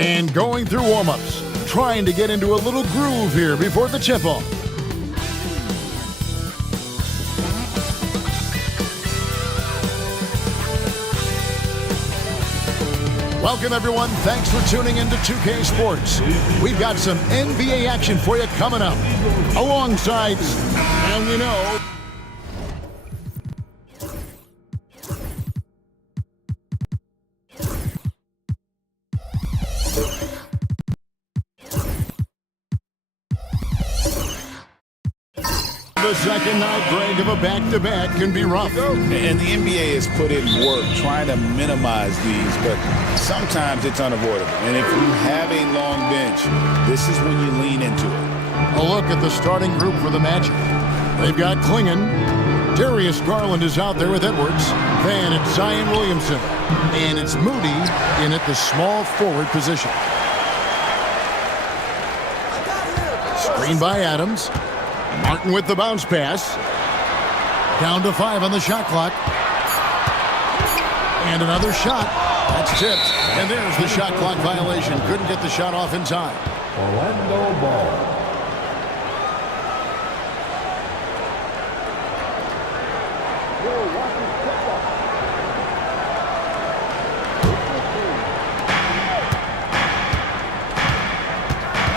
And going through warm-ups, trying to get into a little groove here before the tip-off. Welcome, everyone. Thanks for tuning into 2K Sports. We've got some NBA action for you coming up. Alongside, and you know... The second night break of a back-to-back can be rough. And the NBA has put in work trying to minimize these, but sometimes it's unavoidable. And if you have a long bench, this is when you lean into it. A look at the starting group for the Magic. They've got Klingon. Darius Garland is out there with Edwards. Then it's Zion Williamson. And it's Moody in at the small forward position. Screen by Adams. Martin with the bounce pass. Down to 5 on the shot clock. And another shot. That's tipped. And there's the shot clock violation. Couldn't get the shot off in time. Orlando ball.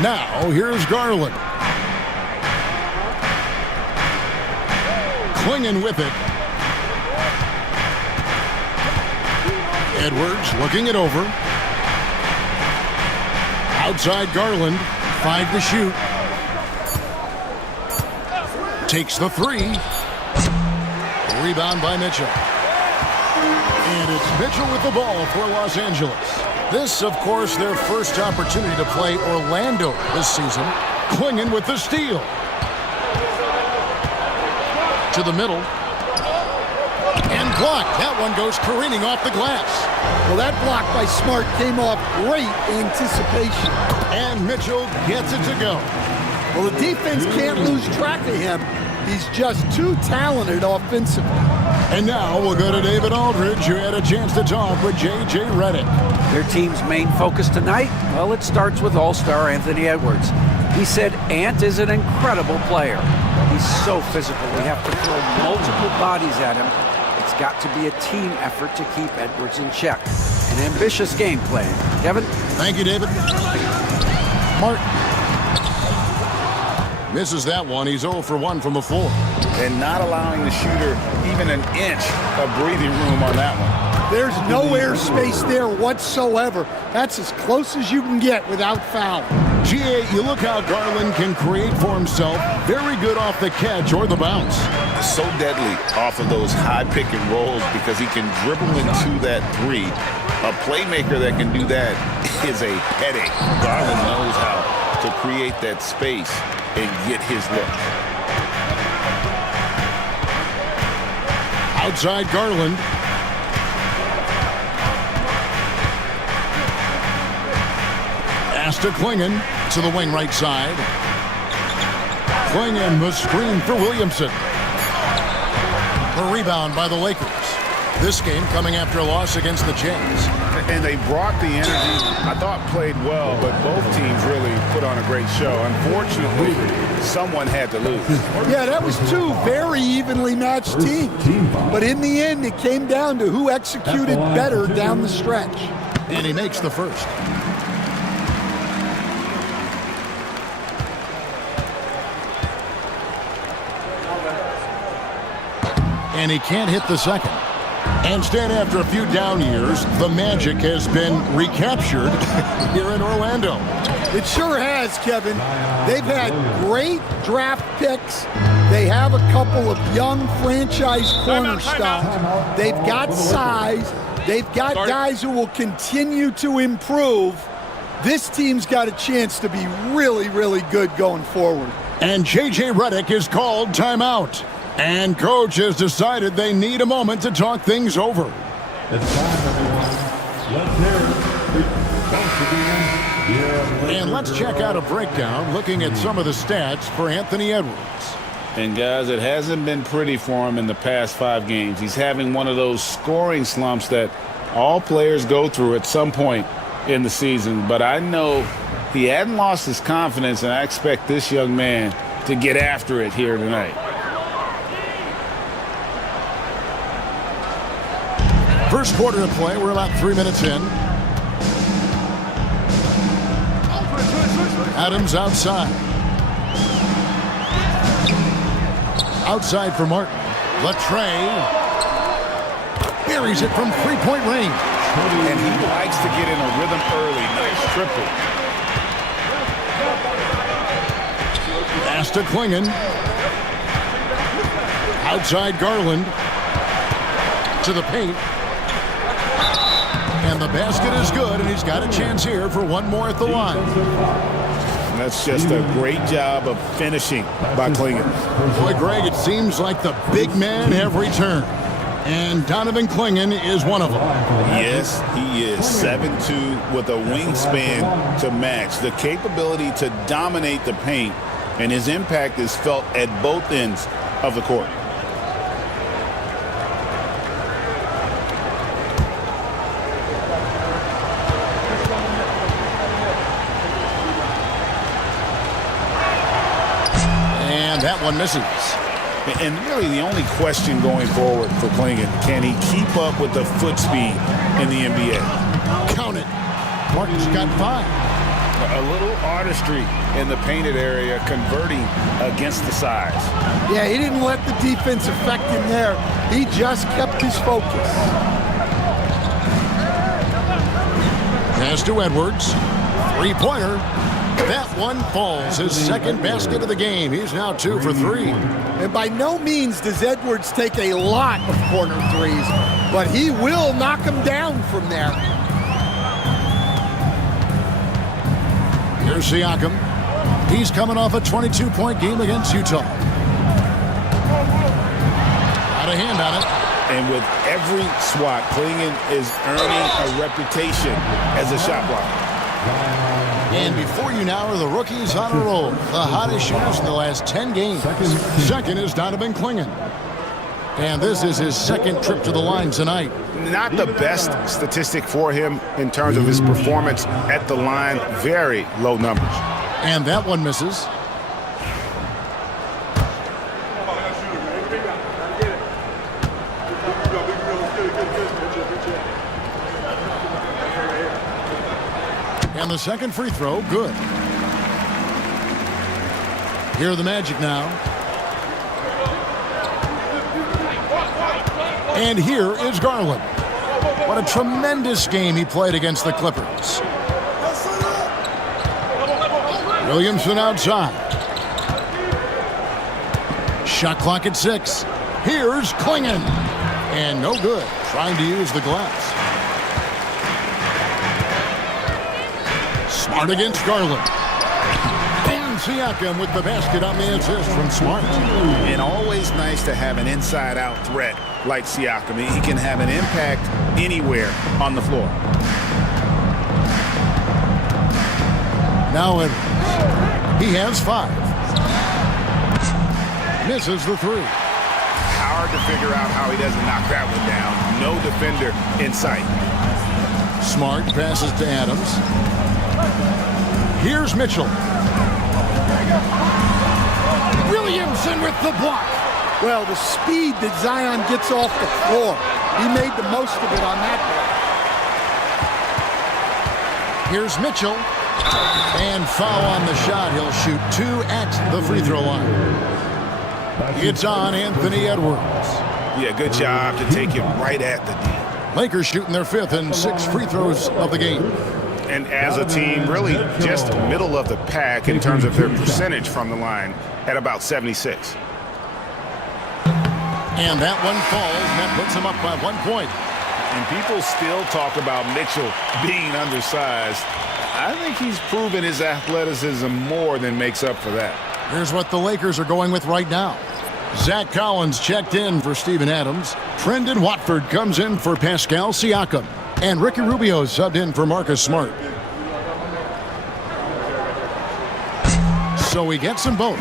Now, here's Garland. Clingan with it. Edwards looking it over. Outside Garland. 5 to shoot. Takes the 3. Rebound by Mitchell. And it's Mitchell with the ball for Los Angeles. This, of course, their first opportunity to play Orlando this season. Clingan with the steal. To the middle. And blocked. That one goes careening off the glass. Well, that block by Smart came off great anticipation. And Mitchell gets it to go. Well, the defense can't lose track of him. He's just too talented offensively. And now we'll go to David Aldridge, who had a chance to talk with J.J. Redick. Their team's main focus tonight? Well, it starts with All-Star Anthony Edwards. He said Ant is an incredible player. He's so physical. We have to throw multiple bodies at him. It's got to be a team effort to keep Edwards in check. An ambitious game plan. Kevin? Thank you, David. Martin. Misses that one. He's 0 for 1 from the floor. And not allowing the shooter even an inch of breathing room on that one. There's no air space there whatsoever. That's as close as you can get without foul. G.A., you look how Garland can create for himself. Very good off the catch or the bounce. So deadly off of those high pick and rolls because he can dribble into that 3. A playmaker that can do that is a headache. Garland knows how to create that space and get his look. Outside Garland. Pass to Clingan to the wing right side. Clingan the screen for Williamson. The rebound by the Lakers. This game coming after a loss against the Jazz. And they brought the energy. I thought played well, but both teams really put on a great show. Unfortunately, someone had to lose. Yeah, that was 2 very evenly matched teams. But in the end, it came down to who executed better down the stretch. And he makes the first. And he can't hit the second. Instead, after a few down years, the Magic has been recaptured here in Orlando. It sure has, Kevin. They've had great draft picks. They have a couple of young franchise cornerstones. They've got size. They've got guys who will continue to improve. This team's got a chance to be really, really good going forward. And J.J. Redick is called timeout. And coach has decided they need a moment to talk things over. It's time, everyone. Let's hear it. And let's check out a breakdown looking at some of the stats for Anthony Edwards. And guys, it hasn't been pretty for him in the past 5 games. He's having one of those scoring slumps that all players go through at some point in the season. But I know he hadn't lost his confidence, and I expect this young man to get after it here tonight. First quarter of play, we're about 3 minutes in. Adams outside. Outside for Martin. Latrey buries it from three-point range. And he likes to get in a rhythm early. Nice triple. Pass to Clingan. Outside Garland. To the paint. And the basket is good, and he's got a chance here for one more at the line. That's just a great job of finishing by Clingan. Boy, Greg, it seems like the big men have returned. And Donovan Clingan is one of them. Yes, he is. 7'2" with a wingspan to match. The capability to dominate the paint, and his impact is felt at both ends of the court. That one misses. And really the only question going forward for Clingan, can he keep up with the foot speed in the NBA? Count it. Martin's got 5. A little artistry in the painted area, converting against the size. Yeah, he didn't let the defense affect him there. He just kept his focus. Pass to Edwards. Three-pointer. That one falls. His second basket of the game. He's now 2 for 3. And by no means does Edwards take a lot of corner threes, but he will knock him down from there. Here's Siakam. He's coming off a 22-point game against Utah. Got a hand on it. And with every swat, Klingon is earning a reputation as a shot blocker. And before you now are the rookies on a roll. The hottest shooters in the last 10 games. Second is Donovan Klingon. And this is his second trip to the line tonight. Not the best statistic for him in terms of his performance at the line. Very low numbers. And that one misses. And the second free throw, good. Here are the Magic now. And here is Garland. What a tremendous game he played against the Clippers. Williamson outside. Shot clock at 6. Here's Klingon. And no good. Trying to use the glass. Smart against Garland. And Siakam with the basket on the assist from Smart. And always nice to have an inside-out threat like Siakam. He can have an impact anywhere on the floor. Now he has 5. Misses the 3. Hard to figure out how he doesn't knock that one down. No defender in sight. Smart passes to Adams. Here's Mitchell. Williamson with the block. Well, the speed that Zion gets off the floor, he made the most of it on that play. Here's Mitchell. And foul on the shot. He'll shoot 2 at the free throw line. It's on Anthony Edwards. Yeah, good job to take it right at the D. Lakers shooting their 5th and 6th free throws of the game. And as a team, really just middle of the pack in terms of their percentage from the line at about 76. And that one falls, and that puts him up by 1 point. And people still talk about Mitchell being undersized. I think he's proven his athleticism more than makes up for that. Here's what the Lakers are going with right now. Zach Collins checked in for Steven Adams. Trendon Watford comes in for Pascal Siakam. And Ricky Rubio subbed in for Marcus Smart. So he gets them both.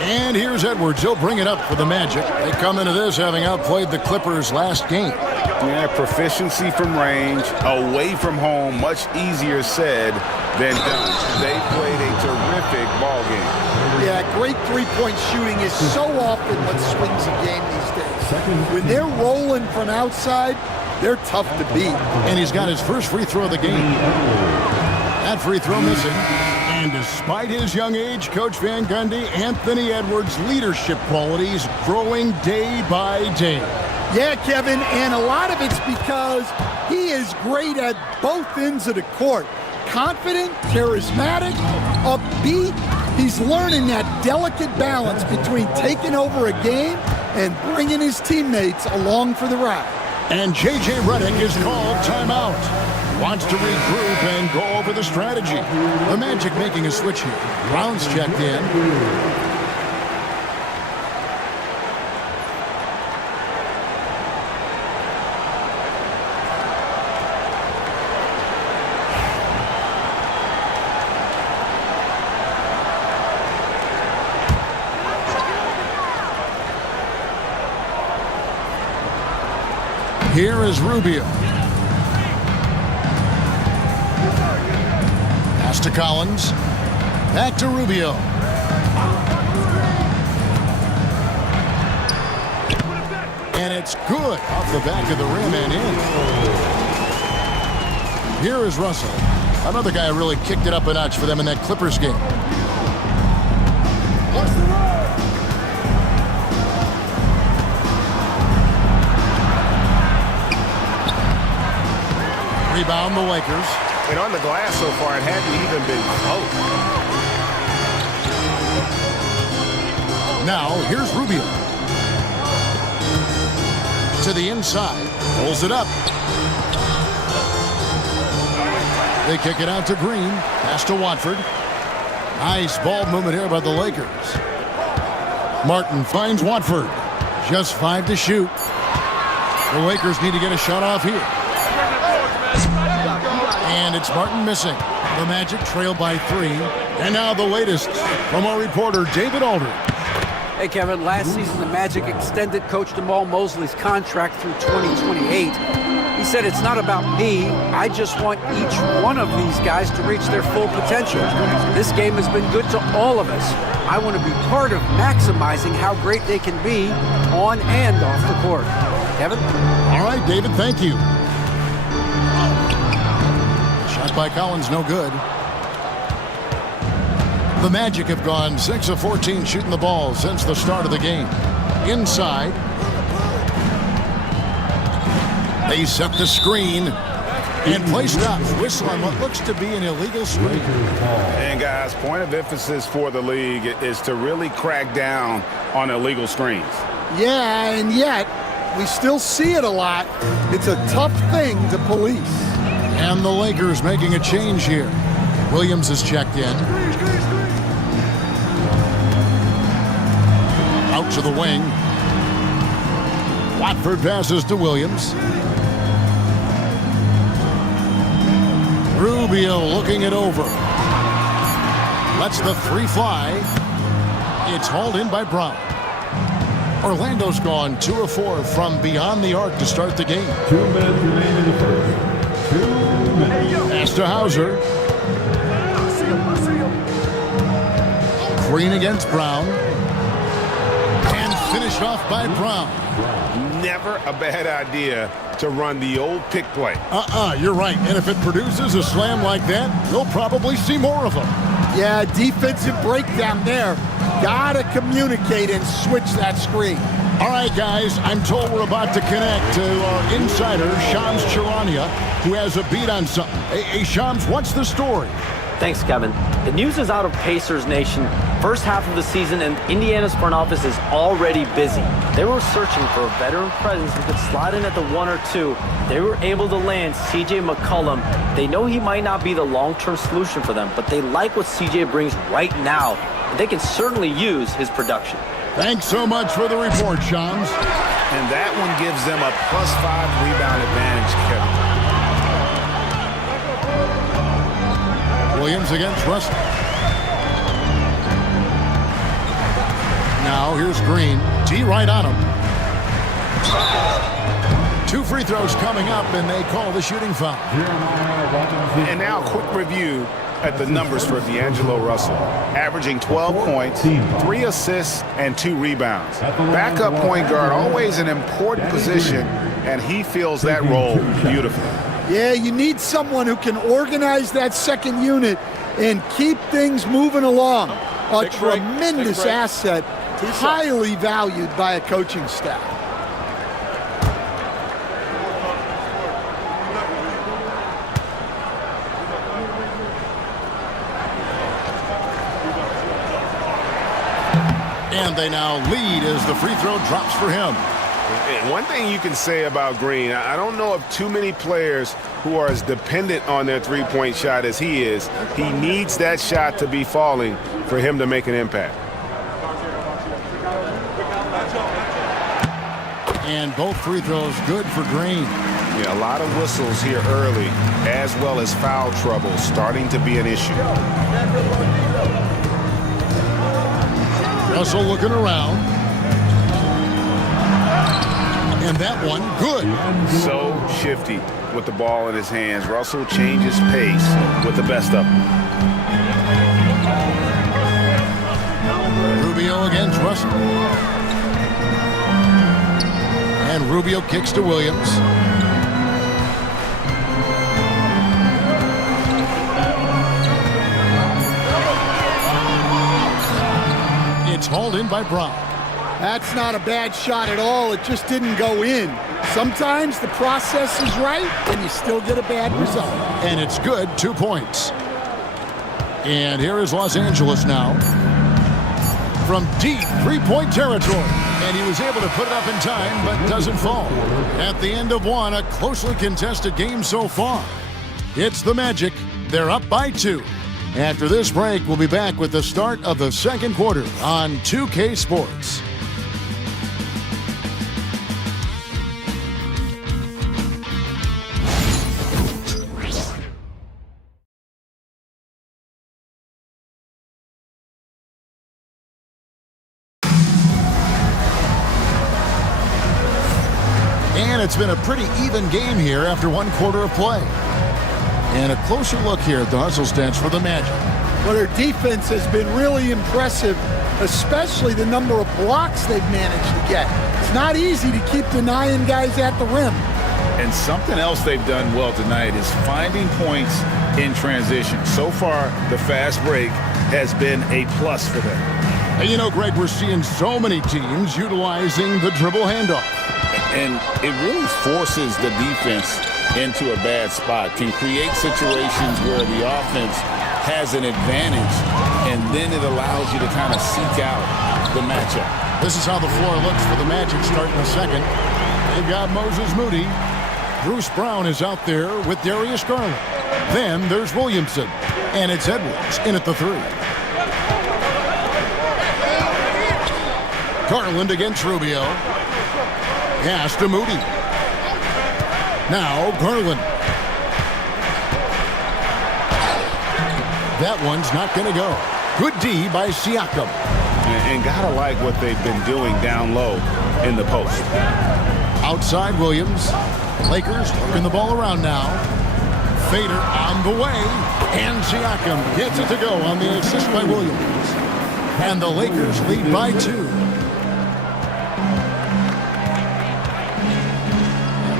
And here's Edwards. He'll bring it up for the Magic. They come into this having outplayed the Clippers last game. Yeah, proficiency from range, away from home, much easier said than done. They played a terrific ball game. Yeah, great three-point shooting is so often what swings a game these days. When they're rolling from outside, they're tough to beat. And he's got his first free throw of the game. That free throw missing. And despite his young age, Coach Van Gundy, Anthony Edwards' leadership qualities growing day by day. Yeah, Kevin, and a lot of it's because he is great at both ends of the court. Confident, charismatic, upbeat. He's learning that delicate balance between taking over a game and bringing his teammates along for the ride. And J.J. Redick is called timeout. Wants to regroup and go over the strategy. The Magic making a switch here. Brown's checked in. Here is Rubio. Pass to Collins. Back to Rubio. And it's good off the back of the rim and in. Here is Russell. Another guy who really kicked it up a notch for them in that Clippers game. Rebound the Lakers. And on the glass so far, it hadn't even been close. Now, here's Rubio. To the inside. Pulls it up. They kick it out to Green. Pass to Watford. Nice ball movement here by the Lakers. Martin finds Watford. Just 5 to shoot. The Lakers need to get a shot off here. And it's Martin missing. The Magic trail by 3. And now the latest from our reporter, David Aldridge. Hey, Kevin, last season the Magic extended Coach Jamal Mosley's contract through 2028. He said, it's not about me. I just want each one of these guys to reach their full potential. This game has been good to all of us. I want to be part of maximizing how great they can be on and off the court. Kevin? All right, David, thank you. Shot by Collins, no good. The Magic have gone 6 of 14 shooting the ball since the start of the game. Inside. They set the screen and play stops. Whistle on what looks to be an illegal screen. And guys, point of emphasis for the league is to really crack down on illegal screens. Yeah, and yet we still see it a lot. It's a tough thing to police. And the Lakers making a change here. Williams has checked in. Out to the wing. Watford passes to Williams. Rubio looking it over. Lets the 3 fly. It's hauled in by Brown. Orlando's gone 2 of 4 from beyond the arc to start the game. 2 minutes remain in the first. 2 minutes. Pass to Hauser. Green against Brown. And finished off by Brown. Never a bad idea to run the old pick play. You're right. And if it produces a slam like that, we'll probably see more of them. Yeah, defensive breakdown there. Gotta communicate and switch that screen. All right, guys, I'm told we're about to connect to our insider, Shams Charania, who has a beat on something. Hey, Shams, what's the story? Thanks, Kevin. The news is out of Pacers Nation. First half of the season, and Indiana's front office is already busy. They were searching for a veteran presence who could slide in at the 1 or 2. They were able to land C.J. McCollum. They know he might not be the long-term solution for them, but they like what C.J. brings right now. They can certainly use his production. Thanks so much for the report, Shams. And that one gives them a +5 rebound advantage, Kevin. Williams against Russell. Now here's Green. D right on him. 2 free throws coming up, and they call the shooting foul. And now a quick review at the numbers for D'Angelo Russell. Averaging 12 points, 3 assists, and 2 rebounds. Backup point guard, always an important position, and he fills that role beautifully. Yeah, you need someone who can organize that second unit and keep things moving along. A tremendous asset, highly valued by a coaching staff. And they now lead as the free throw drops for him. And one thing you can say about Green, I don't know of too many players who are as dependent on their three-point shot as he is. He needs that shot to be falling for him to make an impact. And both free throws good for Green. Yeah, a lot of whistles here early, as well as foul trouble starting to be an issue. Russell looking around. And that one, good. So shifty with the ball in his hands. Russell changes pace with the best of them. Rubio against Russell. And Rubio kicks to Williams. by Brown. That's not a bad shot at all. It just didn't go in. Sometimes the process is right, and you still get a bad result. And it's good, 2 points. And here is Los Angeles now. From deep three-point territory. And he was able to put it up in time, but doesn't fall. At the end of one, a closely contested game so far. It's the Magic. They're up by 2. After this break, we'll be back with the start of the second quarter on 2K Sports. And it's been a pretty even game here after one quarter of play. And a closer look here at the hustle stats for the Magic. Well, their defense has been really impressive, especially the number of blocks they've managed to get. It's not easy to keep denying guys at the rim. And something else they've done well tonight is finding points in transition. So far, the fast break has been a plus for them. And you know, Greg, we're seeing so many teams utilizing the dribble handoff. And it really forces the defense into a bad spot, can create situations where the offense has an advantage, and then it allows you to kind of seek out the matchup. This is how the floor looks for the Magic starting the second. They've got Moses Moody. Bruce Brown is out there with Darius Garland. Then there's Williamson, and it's Edwards in at the 3. Garland against Rubio. Pass to Moody. Now Garland. That one's not going to go. Good D by Siakam. And gotta like what they've been doing down low in the post. Outside Williams. Lakers working the ball around now. Fader on the way. And Siakam gets it to go on the assist by Williams. And the Lakers lead by 2.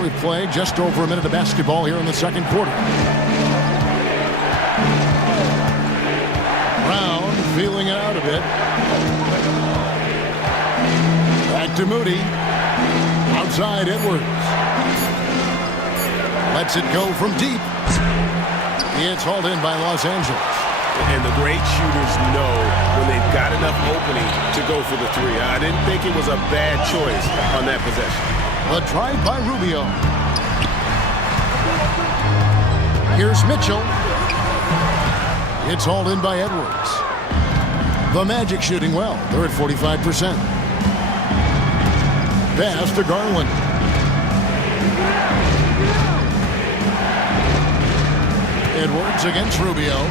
We play just over a minute of basketball here in the second quarter. Brown feeling it out a bit. Back to Moody. Outside Edwards. Lets it go from deep. It's hauled in by Los Angeles. And the great shooters know when they've got enough opening to go for the 3. I didn't think it was a bad choice on that possession. The drive by Rubio. Here's Mitchell. It's hauled in by Edwards. The Magic shooting well. They're at 45%. Pass to Garland. Edwards against Rubio.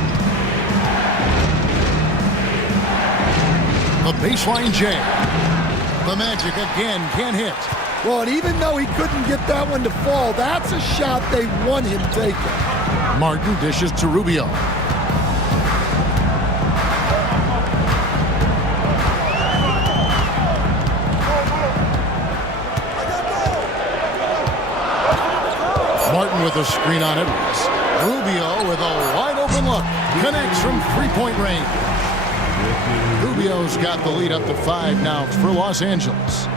The baseline J. The Magic again can't hit. Well, and even though he couldn't get that one to fall, that's a shot they want him taking. Martin dishes to Rubio. Martin with a screen on Edwards. Rubio with a wide open look. Connects from three-point range. Rubio's got the lead up to 5 now for Los Angeles.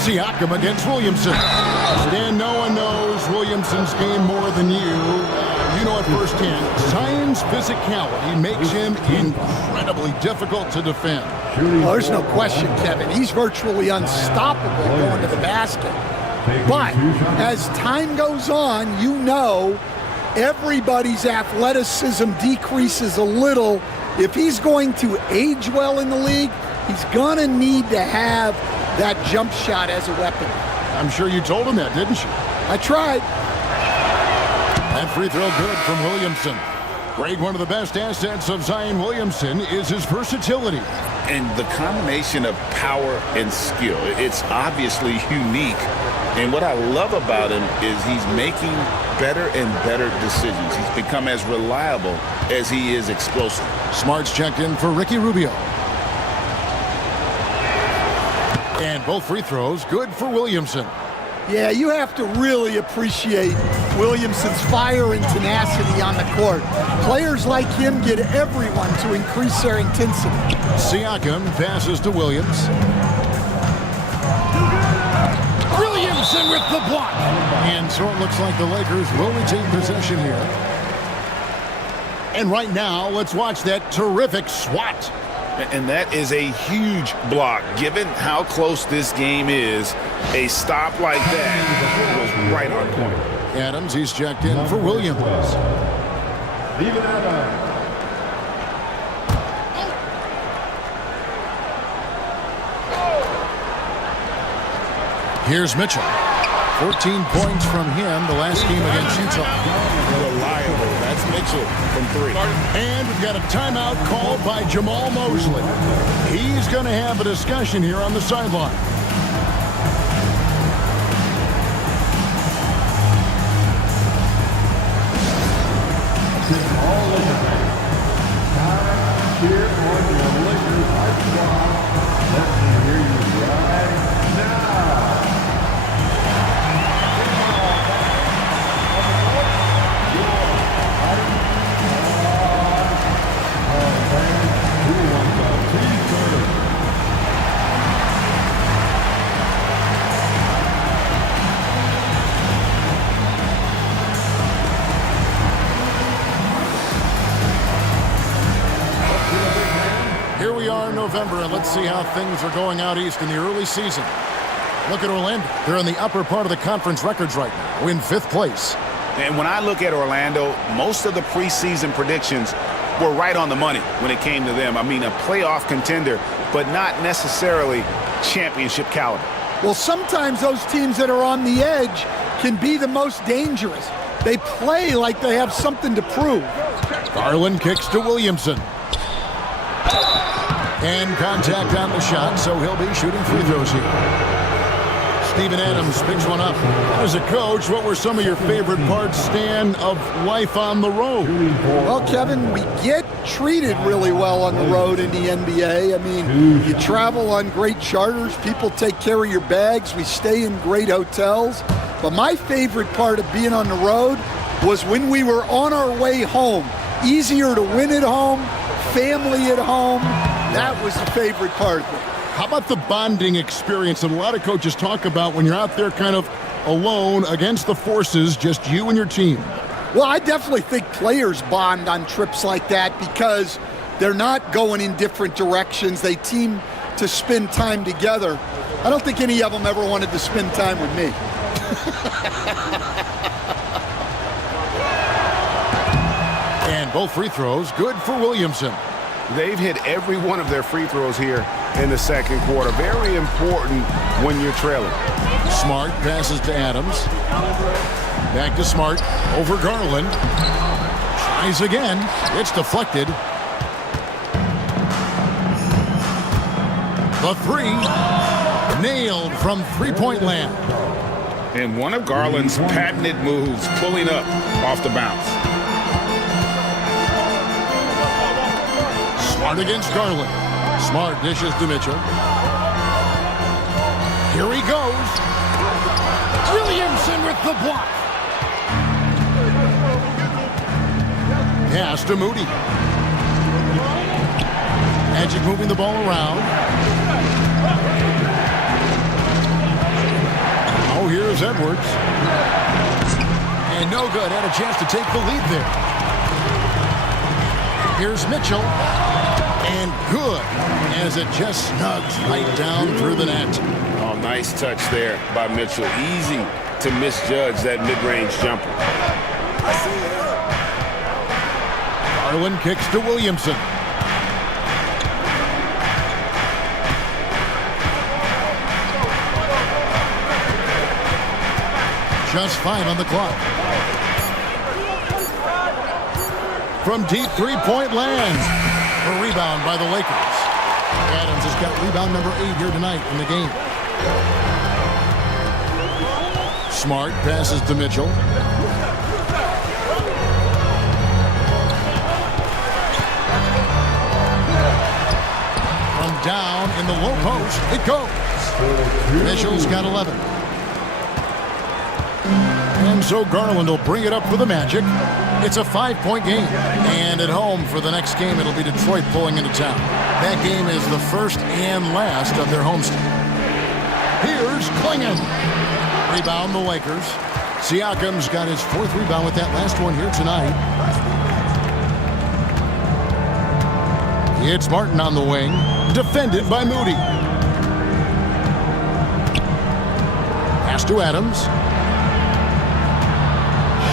Siakam against Williamson. And no one knows Williamson's game more than you. You know it firsthand. Zion's physicality makes him incredibly difficult to defend. Well, there's no question, Kevin. He's virtually unstoppable going to the basket. But as time goes on, you know everybody's athleticism decreases a little. If he's going to age well in the league, he's going to need to have that jump shot as a weapon. I'm sure you told him that, didn't you? I tried. That free throw good from Williamson. Greg, one of the best assets of Zion Williamson is his versatility. And the combination of power and skill, it's obviously unique. And what I love about him is he's making better and better decisions. He's become as reliable as he is explosive. Smart's checked in for Ricky Rubio. And both free throws good for Williamson. Yeah, you have to really appreciate Williamson's fire and tenacity on the court. Players like him get everyone to increase their intensity. Siakam passes to Williams. Williamson with the block. And so it looks like the Lakers will retain possession here. And right now, let's watch that terrific swat. And that is a huge block. Given how close this game is, a stop like that was right on point. Adams, he's checked in for Williams. Steven Adams. Here's Mitchell. 14 points from him the last game against Utah. Reliable. That's Mitchell from 3. And we've got a timeout called by Jamal Mosley. He's going to have a discussion here on the sideline. All Lakers fans, time cheer on your Lakers high squad. Let me hear you right now. Here we are in November, and let's see how things are going out east in the early season. Look at Orlando. They're in the upper part of the conference records right now, in 5th place. And when I look at Orlando, most of the preseason predictions were right on the money when it came to them. I mean, a playoff contender, but not necessarily championship caliber. Well, sometimes those teams that are on the edge can be the most dangerous. They play like they have something to prove. Garland kicks to Williamson. And contact on the shot, so he'll be shooting free throws here. Steven Adams picks one up. As a coach, what were some of your favorite parts, Stan, of life on the road? Well, Kevin, we get treated really well on the road in the NBA. I mean, you travel on great charters. People take care of your bags. We stay in great hotels. But my favorite part of being on the road was when we were on our way home. Easier to win at home, family at home. That was the favorite part of it. How about the bonding experience that a lot of coaches talk about when you're out there kind of alone against the forces, just you and your team? Well, I definitely think players bond on trips like that because they're not going in different directions. They team to spend time together. I don't think any of them ever wanted to spend time with me. And both free throws good for Williamson. They've hit every one of their free throws here in the second quarter. Very important when you're trailing. Smart passes to Adams. Back to Smart. Over Garland. Tries again. It's deflected. The three. Nailed from three-point land. And one of Garland's patented moves, pulling up off the bounce. Smart against Garland. Smart dishes to Mitchell. Here he goes. Williamson with the block. Pass to Moody. Magic moving the ball around. Oh, here's Edwards. And no good. Had a chance to take the lead there. Here's Mitchell. And good, as it just snugs right down through the net. Oh, nice touch there by Mitchell. Easy to misjudge that mid-range jumper. Garland kicks to Williamson. Just 5 on the clock. From deep three-point land. A rebound by the Lakers. Adams has got rebound number 8 here tonight in the game. Smart passes to Mitchell. From down in the low post, it goes. Mitchell's got 11. And So Garland will bring it up for the Magic. It's a 5-point game. And at home for the next game, it'll be Detroit pulling into town. That game is the first and last of their homestand. Here's Klingon. Rebound the Lakers. Siakam's got his 4th rebound with that last one here tonight. It's Martin on the wing. Defended by Moody. Pass to Adams.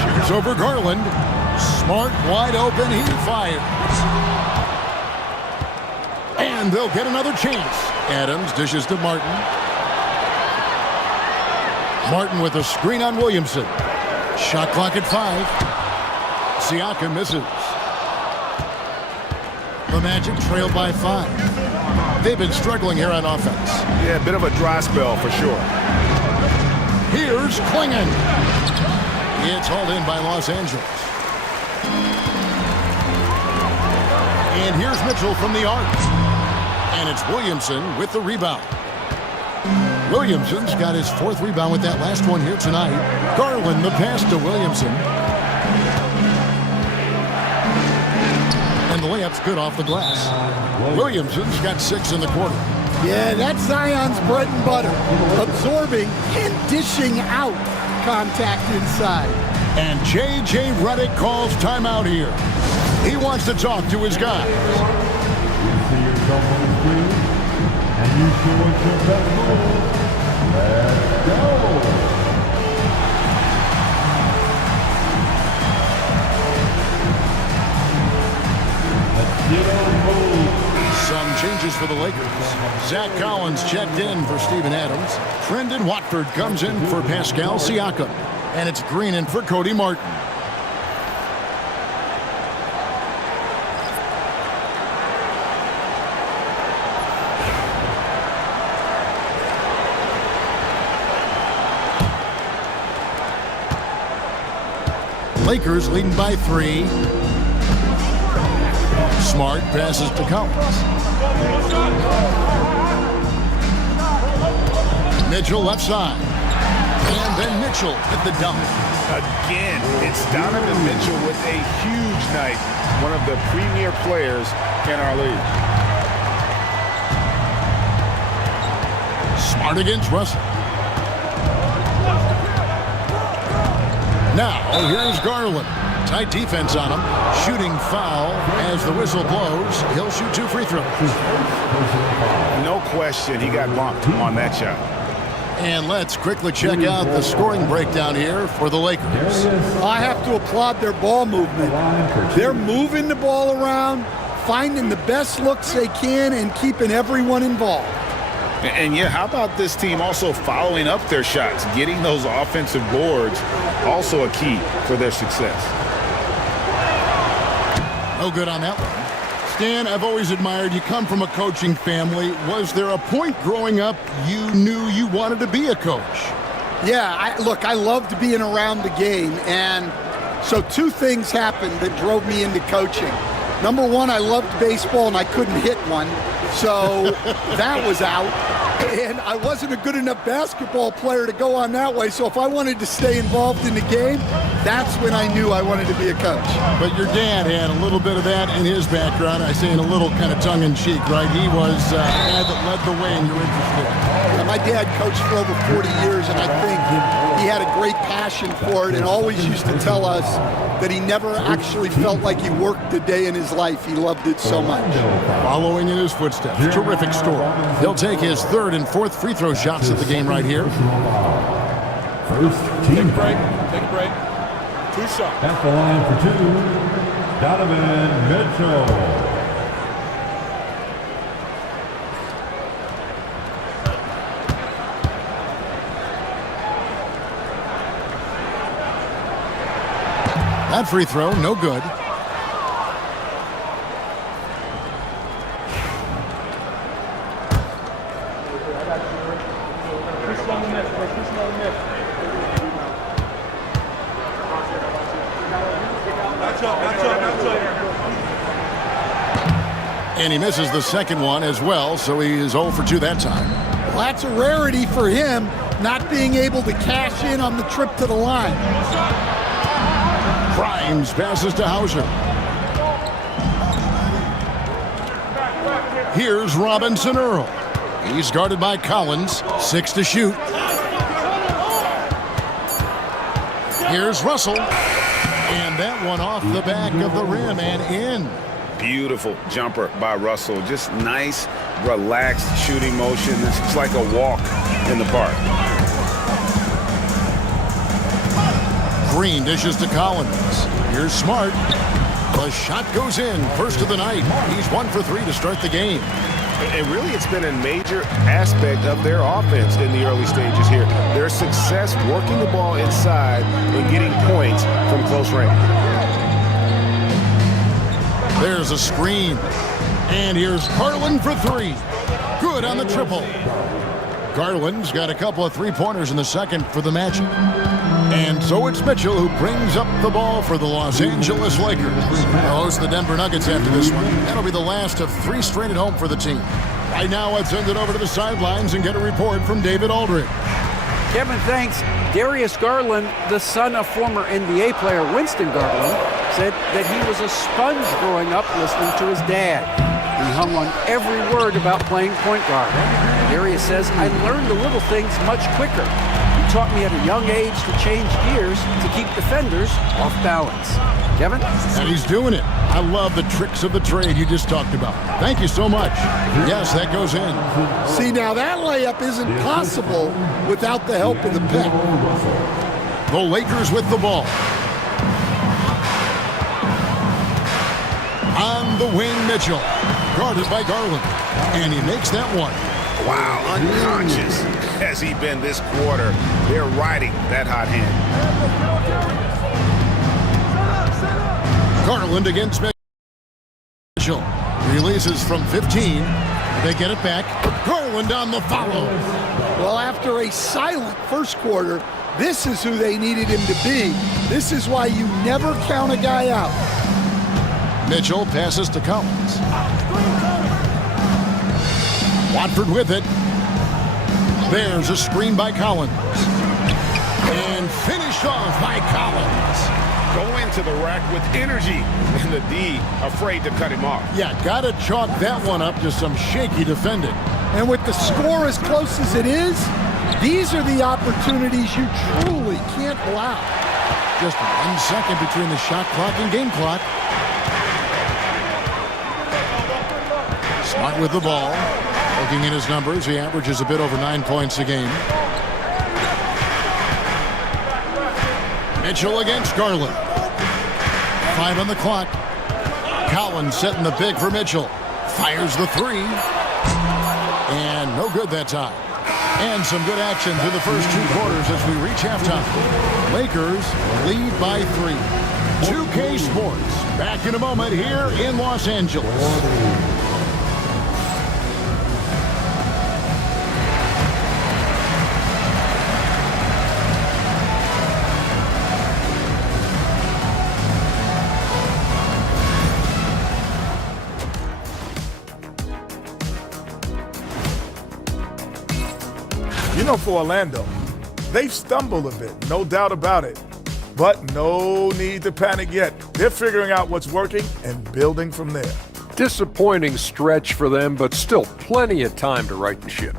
Shoots over Garland. Smart, wide open. He fires. And they'll get another chance. Adams dishes to Martin. Martin with a screen on Williamson. Shot clock at 5. Siakam misses. The Magic trailed by 5. They've been struggling here on offense. Yeah, a bit of a dry spell for sure. Here's Klingon. It's hauled in by Los Angeles. And here's Mitchell from the arc. And it's Williamson with the rebound. Williamson's got his 4th rebound with that last one here tonight. Garland the pass to Williamson. And the layup's good off the glass. Williamson's got 6 in the quarter. Yeah, that's Zion's bread and butter. Absorbing and dishing out contact inside. And J.J. Redick calls timeout here. He wants to talk to his guys. You see yourself on the screen, and you show us your best move. Let's go. Let's get on move. Some changes for the Lakers. Zach Collins checked in for Steven Adams. Trendon Watford comes in for Pascal Siakam. And it's Green in for Cody Martin. Lakers leading by 3. Smart passes to Collins. Mitchell left side. And then Mitchell at the dunk. Again, it's Donovan Mitchell with a huge night. One of the premier players in our league. Smart against Russell. Now, here's Garland. Tight defense on him. Shooting foul as the whistle blows. He'll shoot 2 free throws. No question, he got bumped on that shot. And let's quickly check out the scoring breakdown here for the Lakers. I have to applaud their ball movement. They're moving the ball around, finding the best looks they can, and keeping everyone involved. And yeah, how about this team also following up their shots, getting those offensive boards, also a key for their success. No good on that one. Stan, I've always admired you. Come from a coaching family. Was there a point growing up you knew you wanted to be a coach? Yeah, I loved being around the game. And so 2 things happened that drove me into coaching. Number 1, I loved baseball and I couldn't hit one. So that was out. And I wasn't a good enough basketball player to go on that way. So if I wanted to stay involved in the game, that's when I knew I wanted to be a coach. But your dad had a little bit of that in his background. I say in a little kind of tongue-in-cheek, right? He was the guy that led the way in your interest there. My dad coached for over 40 years, and I think he had a great passion for it and always used to tell us that he never actually felt like he worked a day in his life. He loved it so much. Following in his footsteps. Terrific story. He'll take his 3rd and 4th free throw shots at the game right here. First team. Take a break. Take a break. 2 shots. At the line for 2, Donovan Mitchell. That free throw, no good. And he misses the second one as well, so he is 0 for 2 that time. Well, that's a rarity for him. not being able to cash in on the trip to the line. Grimes passes to Hauser. Here's Robinson Earl. He's guarded by Collins. 6 to shoot. Here's Russell. And that one off the back of the rim and in. Beautiful jumper by Russell. Just nice, relaxed shooting motion. It's like a walk in the park. Green dishes to Collins. Here's Smart. The shot goes in. First of the night. He's 1 for 3 to start the game. And really, it's been a major aspect of their offense in the early stages here. Their success working the ball inside and getting points from close range. There's a screen. And here's Garland for 3. Good on the triple. Garland's got a couple of three-pointers in the second for the Magic. And so it's Mitchell who brings up the ball for the Los Angeles Lakers. They'll host the Denver Nuggets after this one. That'll be the last of 3 straight at home for the team. Right now, let's send it over to the sidelines and get a report from David Aldridge. Kevin, thanks. Darius Garland, the son of former NBA player Winston Garland, said that he was a sponge growing up listening to his dad. He hung on every word about playing point guard. Darius says, I learned the little things much quicker. He taught me at a young age to change gears to keep defenders off balance. Kevin? And he's doing it. I love the tricks of the trade you just talked about. Thank you so much. Yes, that goes in. See, now that layup isn't possible without the help of the pick. The Lakers with the ball. On the wing, Mitchell. Guarded by Garland. And he makes that one. Wow, unconscious has he been this quarter. They're riding that hot hand. Garland against Mitchell. Releases from 15. They get it back. Garland on the follow. Well, after a silent first quarter, this is who they needed him to be. This is why you never count a guy out. Mitchell passes to Collins. Watford with it. There's a screen by Collins. And finished off by Collins. Go into the rack with energy, and the D afraid to cut him off. Yeah, gotta chalk that one up to some shaky defending. And with the score as close as it is, these are the opportunities you truly can't allow. Just 1 second between the shot clock and game clock. Smart with the ball. Looking at his numbers, he averages a bit over 9 points a game. Mitchell against Garland. 5 on the clock. Collins setting the pick for Mitchell. Fires the 3. And no good that time. And some good action through the first 2 quarters as we reach halftime. Lakers lead by 3. 2K Sports. Back in a moment here in Los Angeles. You know, for Orlando, they've stumbled a bit, no doubt about it. But no need to panic yet. They're figuring out what's working and building from there. Disappointing stretch for them, but still plenty of time to right the ship.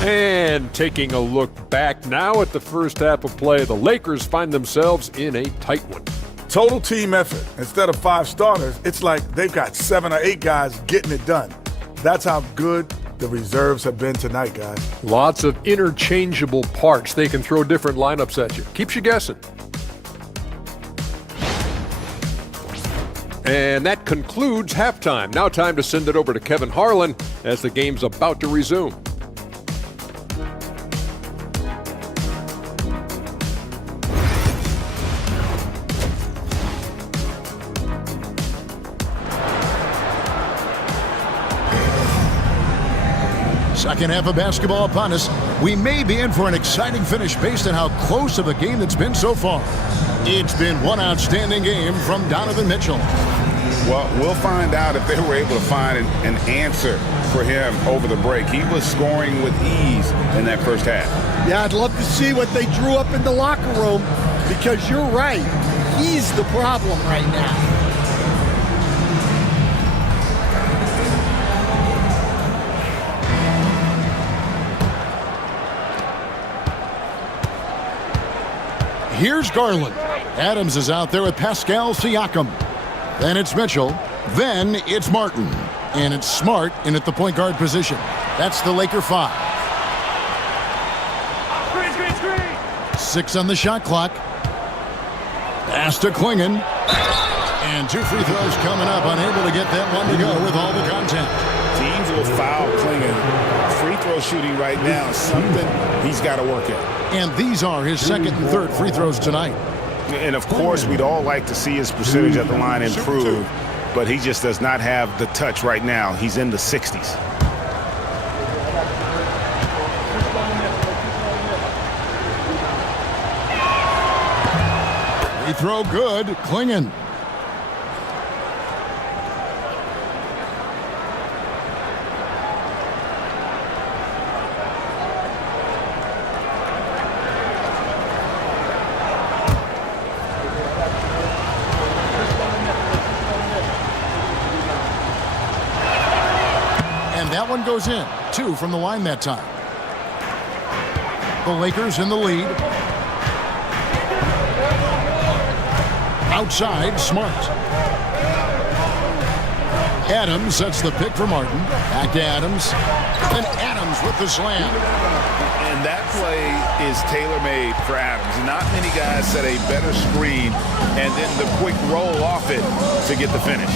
And taking a look back now at the first half of play, the Lakers find themselves in a tight one. Total team effort. Instead of 5 starters, it's like they've got 7 or 8 guys getting it done. That's how good the reserves have been tonight, guys. Lots of interchangeable parts. They can throw different lineups at you. Keeps you guessing. And that concludes halftime. Now time to send it over to Kevin Harlan as the game's about to resume. Second half of basketball upon us. We may be in for an exciting finish based on how close of a game that's been so far. It's been one outstanding game from Donovan Mitchell. Well, we'll find out if they were able to find an answer for him over the break. He was scoring with ease in that first half. Yeah, I'd love to see what they drew up in the locker room, because you're right. He's the problem right now. Here's Garland. Adams is out there with Pascal Siakam. Then it's Mitchell. Then it's Martin. And it's Smart in at the point guard position. That's the Laker 5. Screen. 6 on the shot clock. Pass to Klingon. And 2 free throws coming up. Unable to get that one to go with all the contact. Teams will foul Klingon. Free throw shooting right now is something he's got to work at. And these are his second and third free throws tonight. And, of course, we'd all like to see his percentage at the line improve, but he just does not have the touch right now. He's in the 60s. Free throw good. Klingon. That one goes in. 2 from the line that time. The Lakers in the lead. Outside, Smart. Adams sets the pick for Martin. Back to Adams. And Adams with the slam. And that play is tailor-made for Adams. Not many guys set a better screen and then the quick roll off it to get the finish.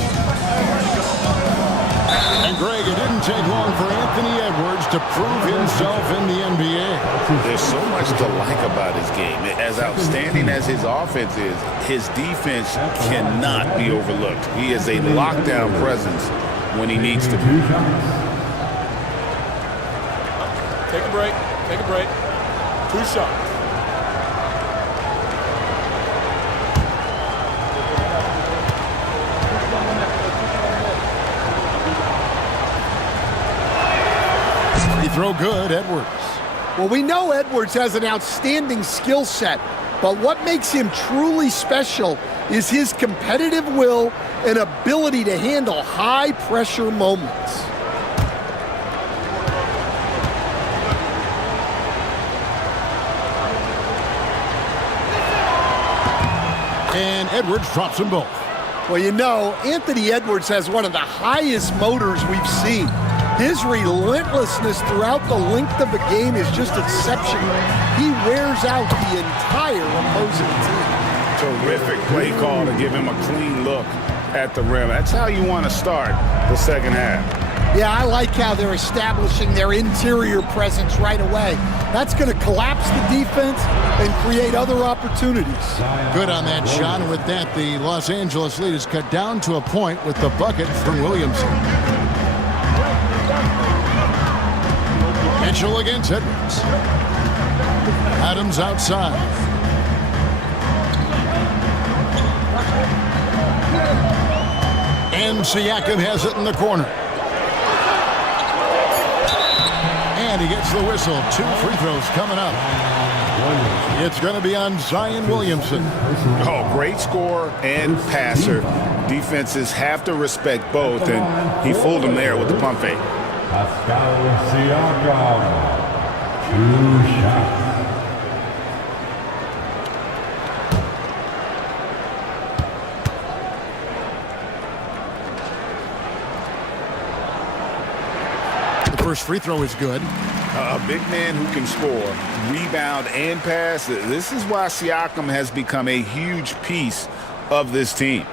And Greg, it didn't take long for Anthony Edwards to prove himself in the NBA. There's so much to like about his game. As outstanding as his offense is, his defense cannot be overlooked. He is a lockdown presence when he needs to be. Take a break. Take a break. 2 shots. Throw good, Edwards. Well, we know Edwards has an outstanding skill set, but what makes him truly special is his competitive will and ability to handle high-pressure moments. And Edwards drops them both. Well, you know, Anthony Edwards has one of the highest motors we've seen. His relentlessness throughout the length of the game is just exceptional. He wears out the entire opposing team. Terrific play call to give him a clean look at the rim. That's how you want to start the second half. Yeah, I like how they're establishing their interior presence right away. That's going to collapse the defense and create other opportunities. Good on that shot, and with that, the Los Angeles lead is cut down to a point with the bucket from Williamson. Mitchell against Edwards. Adams outside. And Siakam has it in the corner. And he gets the whistle. 2 free throws coming up. It's going to be on Zion Williamson. Oh, great scorer and passer. Defenses have to respect both, and he fooled them there with the pump fake. Pascal Siakam, 2 shots. The first free throw is good. A big man who can score, rebound, and pass. This is why Siakam has become a huge piece of this team.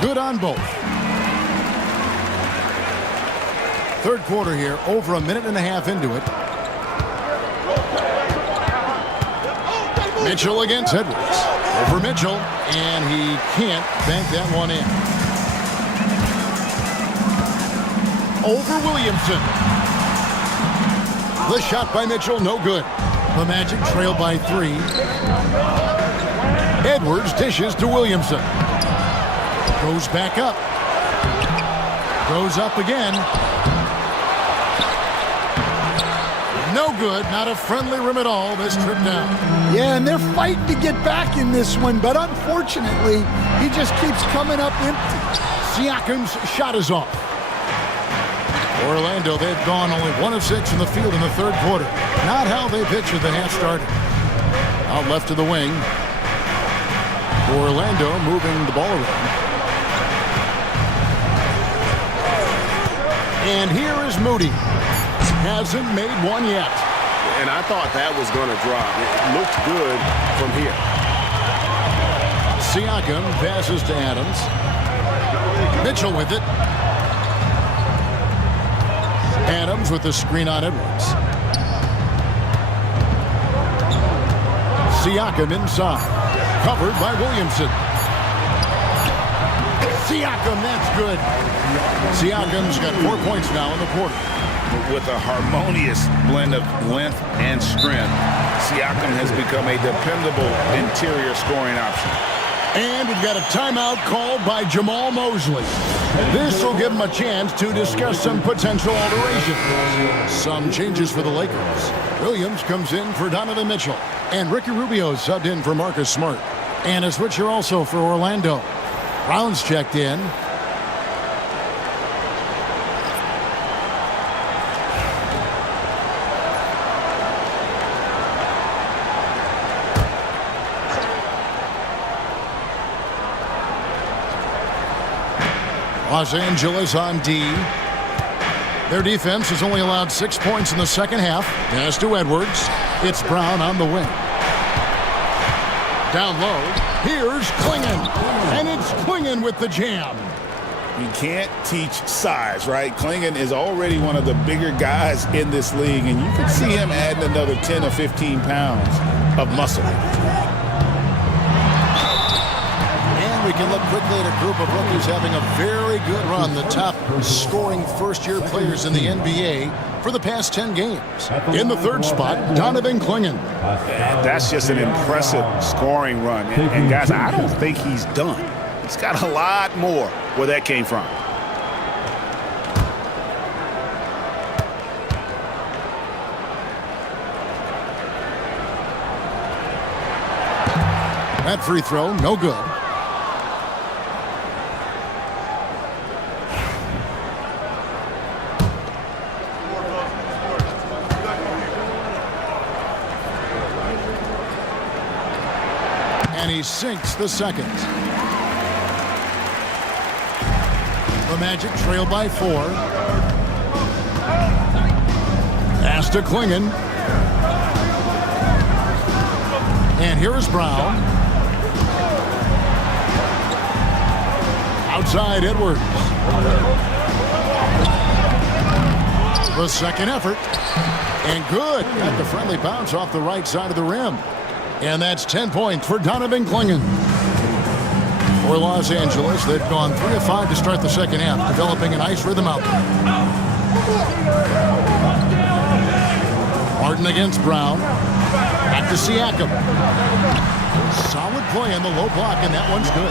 Good on both. Third quarter here, over a minute and a half into it. Mitchell against Edwards. Over Mitchell, and he can't bank that one in. Over Williamson. The shot by Mitchell, no good. The Magic trail by 3. Edwards dishes to Williamson. Goes back up. Goes up again. No good. Not a friendly rim at all this trip down. Yeah, and they're fighting to get back in this one, but unfortunately, he just keeps coming up empty. Siakam's shot is off. Orlando, they've gone only 1 of 6 in the field in the third quarter. Not how they pictured the half started. Out left to the wing. Orlando moving the ball around. And here is Moody. Hasn't made one yet. And I thought that was going to drop. It looked good from here. Siakam passes to Adams. Mitchell with it. Adams with the screen on Edwards. Siakam inside. Covered by Williamson. Siakam, that's good. Siakam's got 4 points now in the quarter. With a harmonious blend of length and strength, Siakam has become a dependable interior scoring option. And we've got a timeout called by Jamal Mosley. This will give him a chance to discuss some potential alterations. Some changes for the Lakers. Williams comes in for Donovan Mitchell. And Ricky Rubio subbed in for Marcus Smart. And a switcher also for Orlando. Brown's checked in. Los Angeles on D. Their defense has only allowed 6 points in the second half. Pass to Edwards. It's Brown on the wing. Down low. Here's Clingan. And it's Clingan with the jam. You can't teach size, right? Clingan is already one of the bigger guys in this league, and you can see him adding another 10 or 15 pounds of muscle. We can look quickly at a group of rookies having a very good run, the top scoring first-year players in the NBA for the past 10 games. In the third spot, Donovan Clingan. That's just an impressive scoring run. And guys, I don't think he's done. He's got a lot more where that came from. That free throw, no good. And he sinks the second. The Magic trail by 4. Pass to Clingan. And here is Brown. Outside Edwards. The second effort. And good. Got the friendly bounce off the right side of the rim. And that's 10 points for Donovan Clingan. For Los Angeles, they've gone 3 of 5 to start the second half, developing a nice rhythm out there. Harden against Brown. Back to Siakam. Solid play in the low block, and that one's good.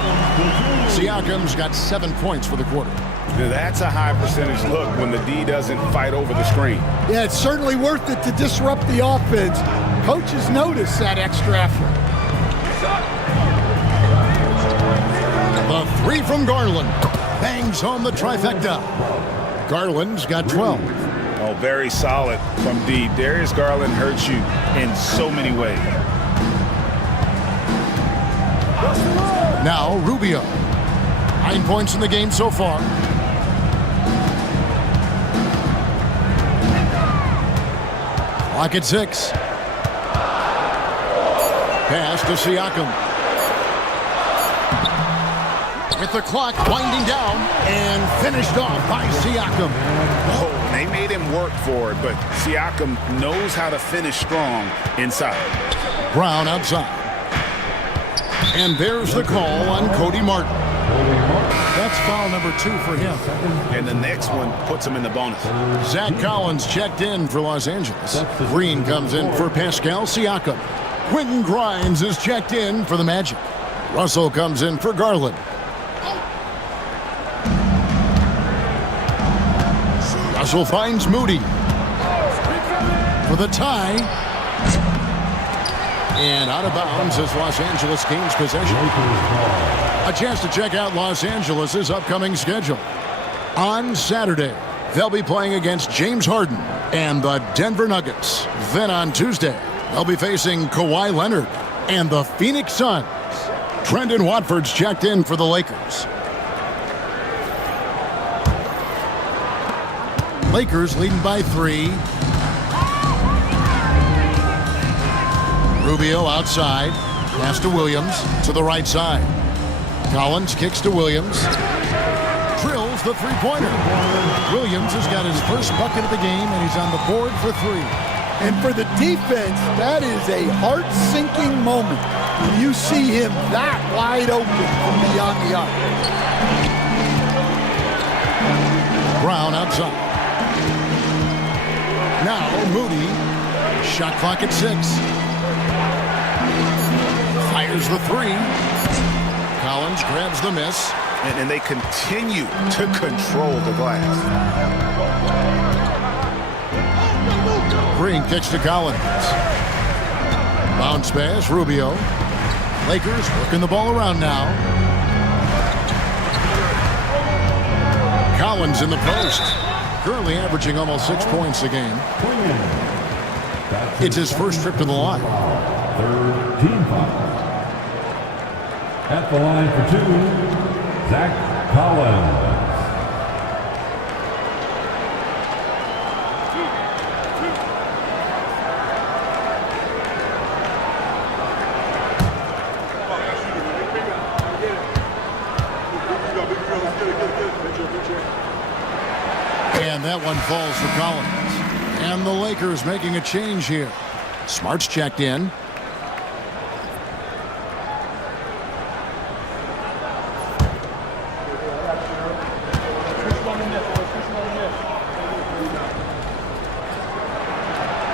Siakam's got 7 points for the quarter. That's a high percentage look when the D doesn't fight over the screen. Yeah, it's certainly worth it to disrupt the offense. Coaches notice that extra effort. The 3 from Garland. Bangs home the trifecta. Garland's got 12. Oh, very solid from D. Darius Garland hurts you in so many ways. Now Rubio. 9 points in the game so far. Clock at 6. Pass to Siakam. With the clock winding down and finished off by Siakam. Oh, they made him work for it, but Siakam knows how to finish strong inside. Brown outside. And there's the call on Cody Martin. That's foul number 2 for him. And the next one puts him in the bonus. Zach Collins checked in for Los Angeles. Green comes in for Pascal Siakam. Quentin Grimes is checked in for the Magic. Russell comes in for Garland. Russell finds Moody for the tie. And out of bounds as Los Angeles gains possession. A chance to check out Los Angeles' upcoming schedule. On Saturday, they'll be playing against James Harden and the Denver Nuggets. Then on Tuesday, they'll be facing Kawhi Leonard and the Phoenix Suns. Trendon Watford's checked in for the Lakers. Lakers leading by 3. Rubio outside. Pass to Williams to the right side. Collins kicks to Williams. Drills the three-pointer. Williams has got his first bucket of the game, and he's on the board for 3. And for the defense, that is a heart-sinking moment when you see him that wide open from beyond the arc. Brown outside. Now Moody. Shot clock at 6. Fires the 3. Collins grabs the miss. And they continue to control the glass. Green kicks to Collins. Bounce pass, Rubio. Lakers working the ball around now. Collins in the post. Currently averaging almost 6 points a game. It's his first trip to the line. Third team foul. At the line for 2, Zach Collins. And that one falls for Collins. And the Lakers making a change here. Smart's checked in.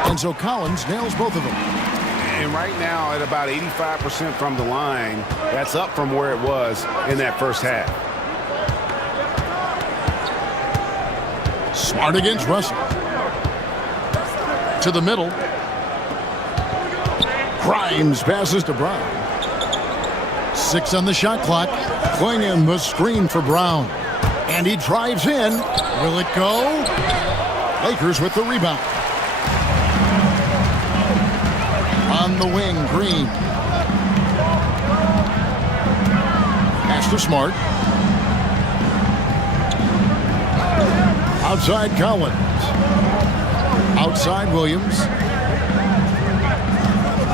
And so Collins nails both of them. And right now at about 85% from the line, that's up from where it was in that first half. Smart against Russell. To the middle. Grimes passes to Brown. 6 on the shot clock. Clingan the screen for Brown. And he drives in. Will it go? Lakers with the rebound. On the wing, Green. Pass to Smart. Outside Collins. Outside Williams.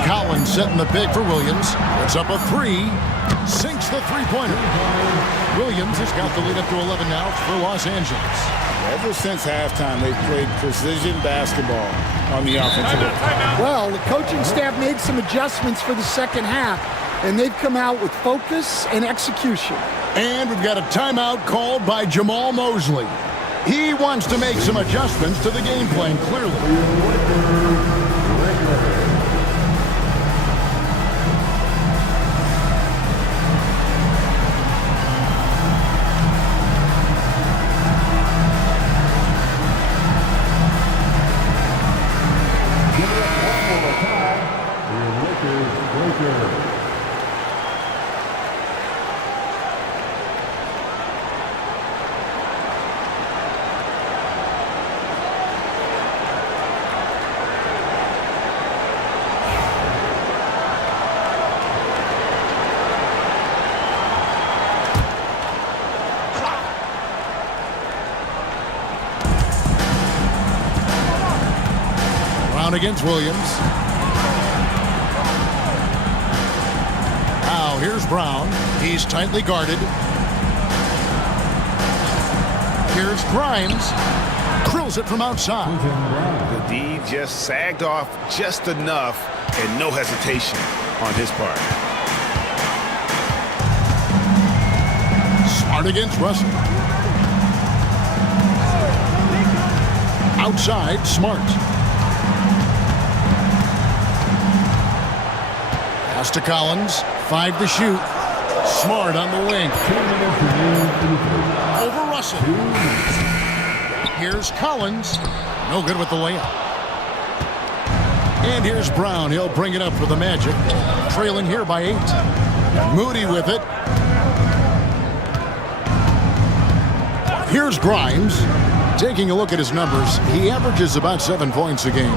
Collins setting the pick for Williams. It's up a 3. Sinks the three-pointer. Williams has got the lead up to 11 now for Los Angeles. Ever since halftime, they've played precision basketball on the offensive end. Well, the coaching staff made some adjustments for the second half, and they've come out with focus and execution. And we've got a timeout called by Jamal Mosley. He wants to make some adjustments to the game plan, clearly. Against Williams. Now here's Brown. He's tightly guarded. Here's Grimes. Drills it from outside. The D just sagged off just enough and no hesitation on his part. Smart against Russell. Outside, Smart. Pass to Collins. 5 to shoot. Smart on the wing. Over Russell. Here's Collins. No good with the layup. And here's Brown. He'll bring it up for the Magic. Trailing here by 8. Moody with it. Here's Grimes. Taking a look at his numbers, he averages about 7 points a game.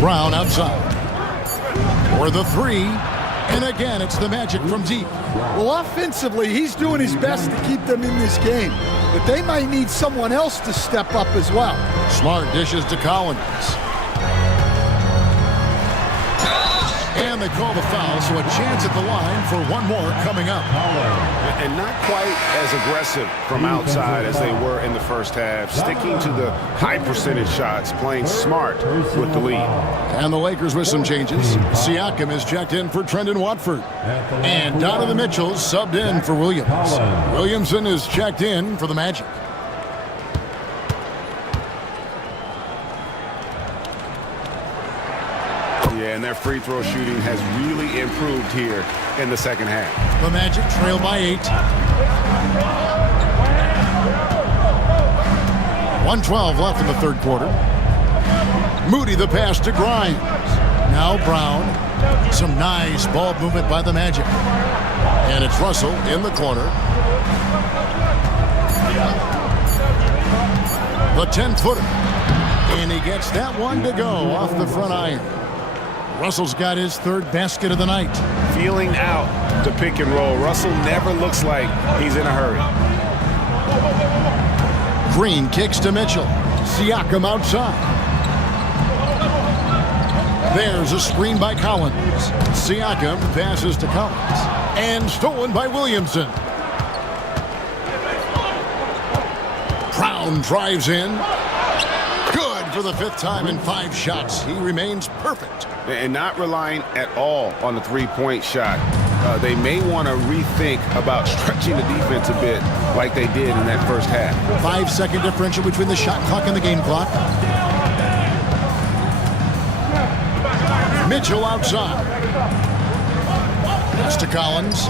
Brown outside. For the 3. And again, it's the Magic from deep. Well, offensively, he's doing his best to keep them in this game. But they might need someone else to step up as well. Smart dishes to Collins. And they call the foul, so a chance at the line for one more coming up. And not quite as aggressive from outside as they were in the first half, sticking to the high percentage shots, playing smart with the lead. And the Lakers with some changes. Siakam is checked in for Trendon Watford. And Donovan Mitchell subbed in for Williams. Williamson is checked in for the Magic. Yeah, and their free throw shooting has really improved here in the second half. The Magic trail by 8. 1:12 left in the third quarter. Moody the pass to Grimes. Now Brown. Some nice ball movement by the Magic. And it's Russell in the corner. The 10-footer. And he gets that one to go off the front iron. Russell's got his third basket of the night. Feeling out the pick and roll. Russell never looks like he's in a hurry. Green kicks to Mitchell. Siakam outside. There's a screen by Collins. Siakam passes to Collins. And stolen by Williamson. Brown drives in. Good for the 5th time in 5 shots. He remains perfect. And not relying at all on the three-point shot. They may want to rethink about stretching the defense a bit like they did in that first half. 5-second differential between the shot clock and the game clock. Mitchell outside. Pass to Collins.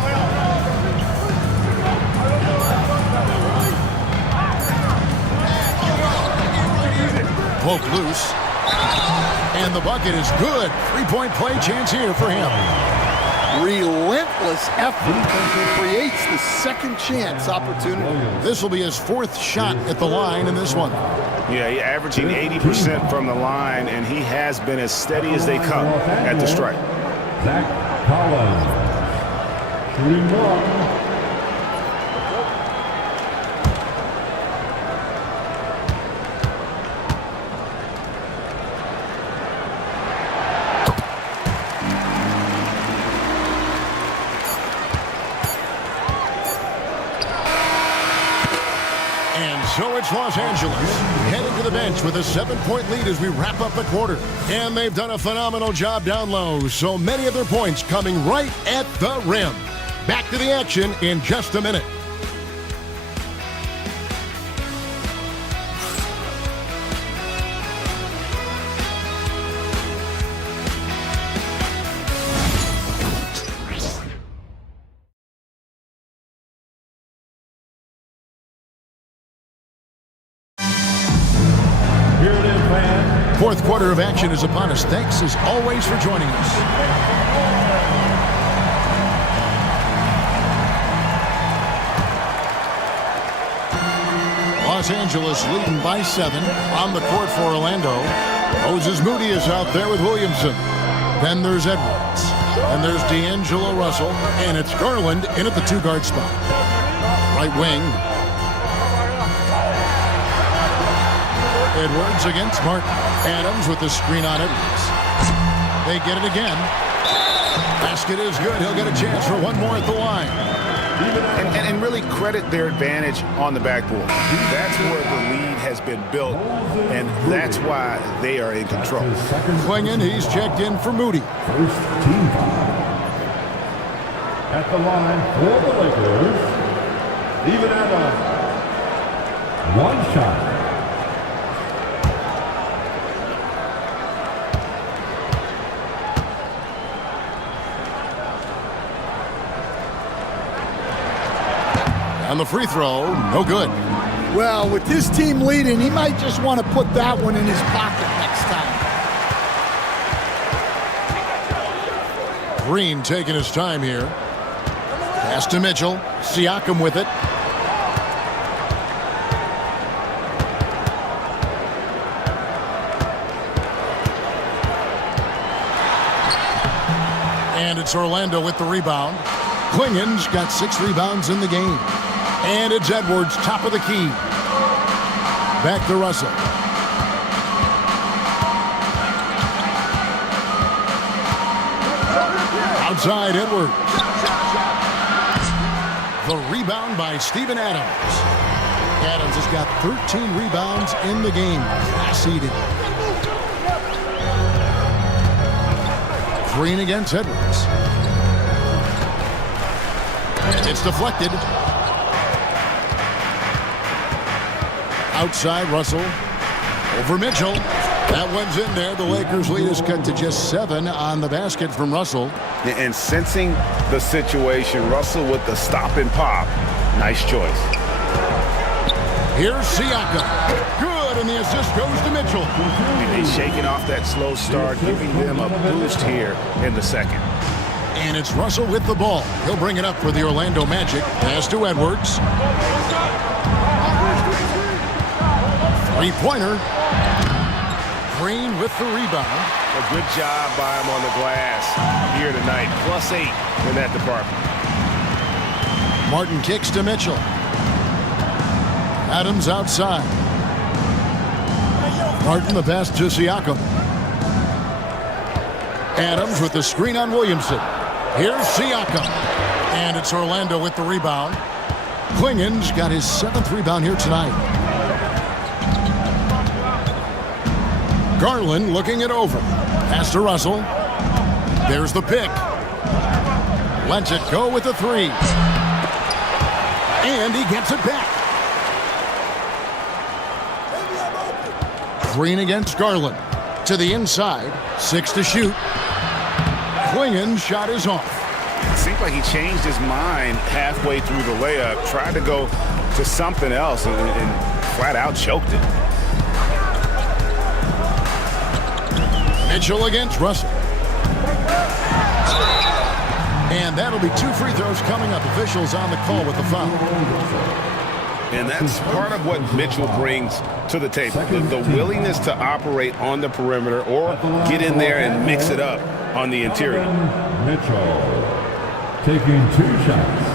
Poke loose. And the bucket is good. 3-point play chance here for him. Relentless effort creates the second chance opportunity. This will be his 4th shot at the line in this one. Yeah, he's averaging 80% from the line, and he has been as steady as they come at the stripe. Zach Collins. Shooting one. So it's Los Angeles heading to the bench with a 7-point lead as we wrap up the quarter. And they've done a phenomenal job down low. So many of their points coming right at the rim. Back to the action in just a minute. Fourth quarter of action is upon us. Thanks as always for joining us. Los Angeles leading by 7 on the court for Orlando. Moses Moody is out there with Williamson. Then there's Edwards. And there's D'Angelo Russell. And it's Garland in at the 2-guard spot. Right wing. Edwards against Martin. Adams with the screen on Edwards. They get it again. Basket is good. He'll get a chance for one more at the line. And really credit their advantage on the backboard. That's where the lead has been built, and that's why they are in control. Clingan, he's checked in for Moody. First team foul. At At the line for the Lakers, even at one shot. And the free throw, no good. Well, with this team leading, he might just want to put that one in his pocket next time. Green taking his time here. Pass to Mitchell. Siakam with it. And it's Orlando with the rebound. Klingen's got 6 rebounds in the game. And it's Edwards, top of the key. Back to Russell. Outside, Edwards. The rebound by Steven Adams. Adams has got 13 rebounds in the game. Class-leading. Green against Edwards. It's deflected. Outside, Russell. Over Mitchell. That one's in there. The Lakers lead is cut to just 7 on the basket from Russell. And sensing the situation, Russell with the stop and pop. Nice choice. Here's Siakam. Good, and the assist goes to Mitchell. And he's shaking off that slow start, giving them a boost here in the second. And it's Russell with the ball. He'll bring it up for the Orlando Magic. Pass to Edwards. Three-pointer. Green with the rebound. A good job by him on the glass here tonight. +8 in that department. Martin kicks to Mitchell. Adams outside. Martin the pass to Siakam. Adams with the screen on Williamson. Here's Siakam. And it's Orlando with the rebound. Klingen's got his 7th rebound here tonight. Garland looking it over. Pass to Russell. There's the pick. Lets it go with the 3. And he gets it back. Green against Garland. To the inside. 6 to shoot. Klingen's shot is off. It seems like he changed his mind halfway through the layup, tried to go to something else, and flat out choked it. Mitchell against Russell. And that'll be 2 free throws coming up. Officials on the call with the foul. And that's part of what Mitchell brings to the table. The willingness to operate on the perimeter or get in there and mix it up on the interior. Mitchell taking 2 shots.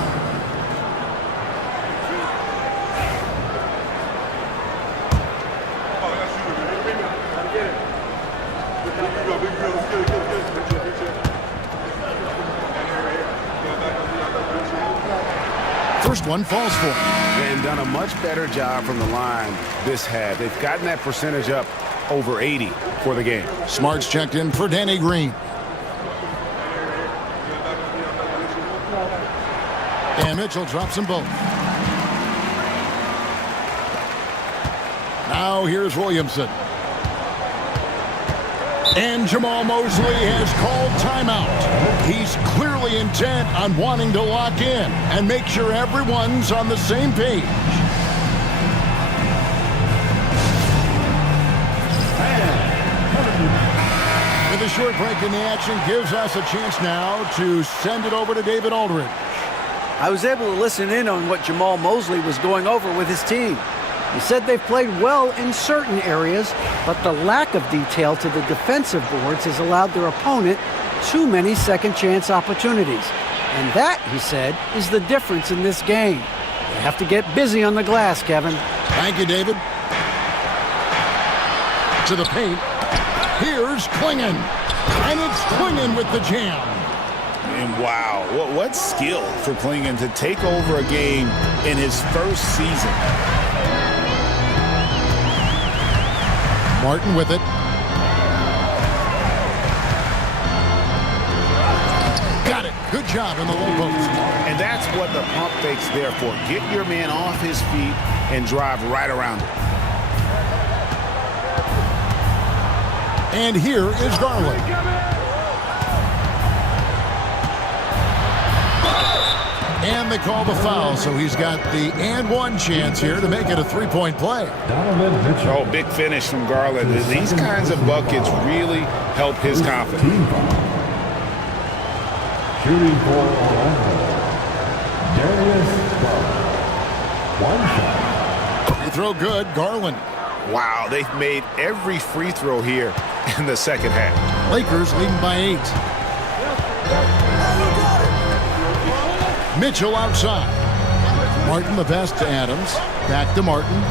First one falls for him. And done a much better job from the line this half. They've gotten that percentage up over 80 for the game. Smart's checked in for Danny Green. And Mitchell drops them both. Now here's Williamson. And Jamal Mosley has called timeout. He's clearly intent on wanting to lock in and make sure everyone's on the same page. With a short break in the action gives us a chance now to send it over to David Aldridge. I was able to listen in on what Jamal Mosley was going over with his team. He said they've played well in certain areas, but the lack of detail to the defensive boards has allowed their opponent too many second-chance opportunities. And that, he said, is the difference in this game. They have to get busy on the glass, Kevin. Thank you, David. To the paint. Here's Klingen. And it's Klingen with the jam. And wow, what skill for Klingen to take over a game in his first season. Martin with it. Got it. Good job in the low post. And that's what the pump fake's there for. Get your man off his feet and drive right around it. And here is Garland. And they call the foul, so he's got the and one chance here to make it a three-point play. Oh, big finish from Garland. These kinds of buckets really help his confidence. Shooting for Orlando, Darius Garland. One shot. Free throw good, Garland. Wow, they've made every free throw here in the second half. Lakers leading by 8. Mitchell outside. Martin the pass to Adams. Back to Martin.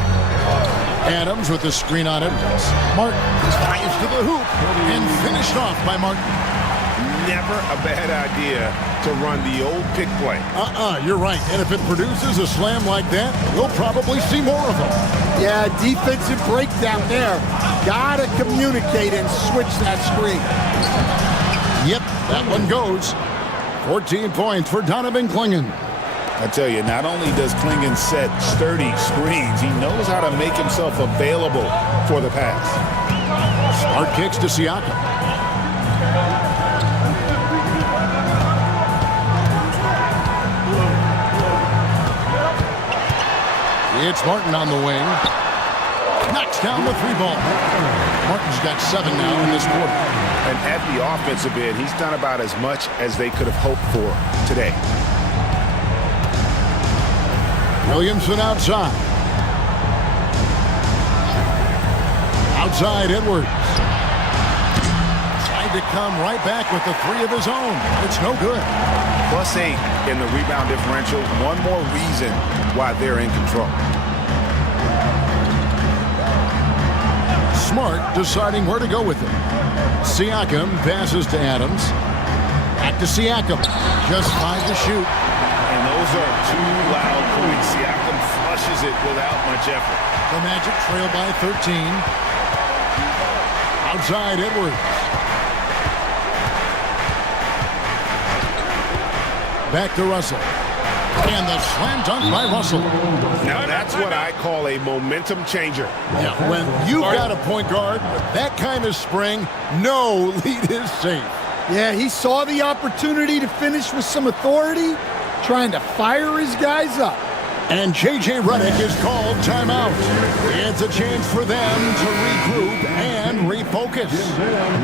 Adams with the screen on Edwards. Martin drives to the hoop and finished off by Martin. Never a bad idea to run the old pick play. You're right. And if it produces a slam like that, we'll probably see more of them. Yeah, defensive breakdown there. Gotta communicate and switch that screen. Yep, that one goes. 14 points for Donovan Clingan. I tell you, not only does Clingan set sturdy screens, he knows how to make himself available for the pass. Smart kicks to Siakam. It's Martin on the wing. Knocks down the three ball. Martin's got 7 now in this quarter. And at the offensive end, he's done about as much as they could have hoped for today. Williamson outside. Outside Edwards. Tried to come right back with the 3 of his own. It's no good. +8 in the rebound differential. One more reason why they're in control. Smart deciding where to go with it. Siakam passes to Adams. Back to Siakam. Just 5 to shoot. And those are 2 loud points. Siakam flushes it without much effort. The Magic trail by 13. Outside Edwards. Back to Russell. And the slam dunk by Russell. Now that's what I call a momentum changer. Yeah, when you've got a point guard with that kind of spring, no lead is safe. Yeah, he saw the opportunity to finish with some authority, trying to fire his guys up. And J.J. Redick is called timeout. It's a chance for them to regroup and refocus.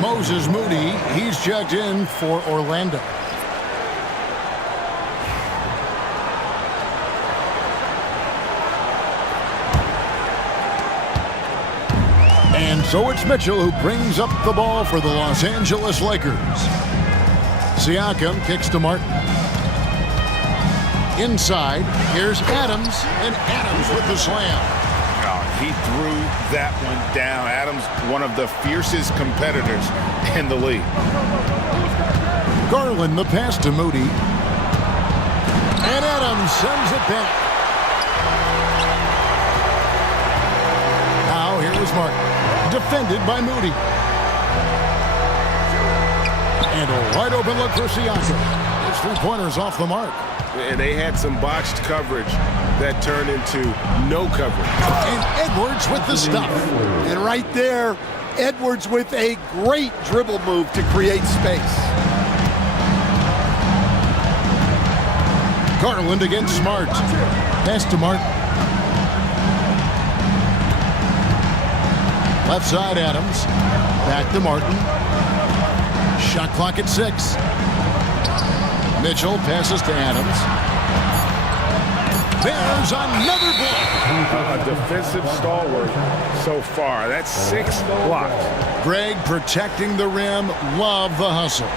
Moses Moody, he's checked in for Orlando. And so it's Mitchell who brings up the ball for the Los Angeles Lakers. Siakam kicks to Martin. Inside, here's Adams, and Adams with the slam. Oh, he threw that one down. Adams, one of the fiercest competitors in the league. Garland the pass to Moody. And Adams sends it back. Now here is Martin. Defended by Moody. And a wide open look for Siakam. His 3-pointers off the mark. And they had some botched coverage that turned into no coverage. And Edwards with the stuff. And right there, Edwards with a great dribble move to create space. Garland against Smart. Pass to Martin. Left side Adams. Back to Martin. Shot clock at 6. Mitchell passes to Adams. There's another block. A defensive stalwart so far. That's 6 blocks. Greg protecting the rim. Love the hustle.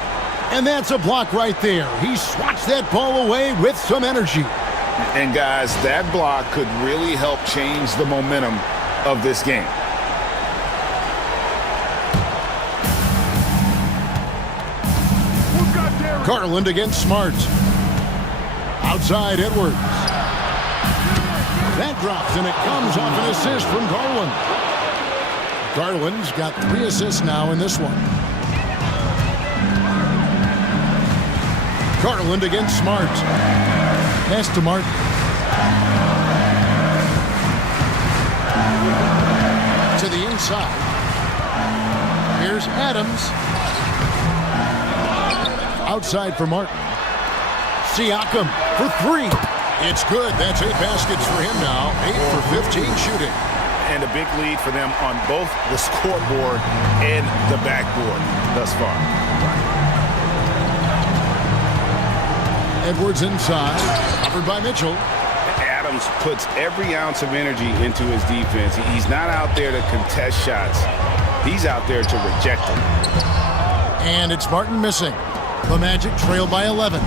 And that's a block right there. He swats that ball away with some energy. And guys, that block could really help change the momentum of this game. Garland against Smart. Outside Edwards. That drops, and it comes off an assist from Garland. Garland's got 3 assists now in this one. Garland against Smart. Pass to Martin. To the inside. Here's Adams. Outside for Martin. Siakam for three. It's good. That's 8 baskets for him now. 8 for 15 shooting. And a big lead for them on both the scoreboard and the backboard thus far. Edwards inside. Covered by Mitchell. Adams puts every ounce of energy into his defense. He's not out there to contest shots. He's out there to reject them. And it's Martin missing. The Magic trail by 11.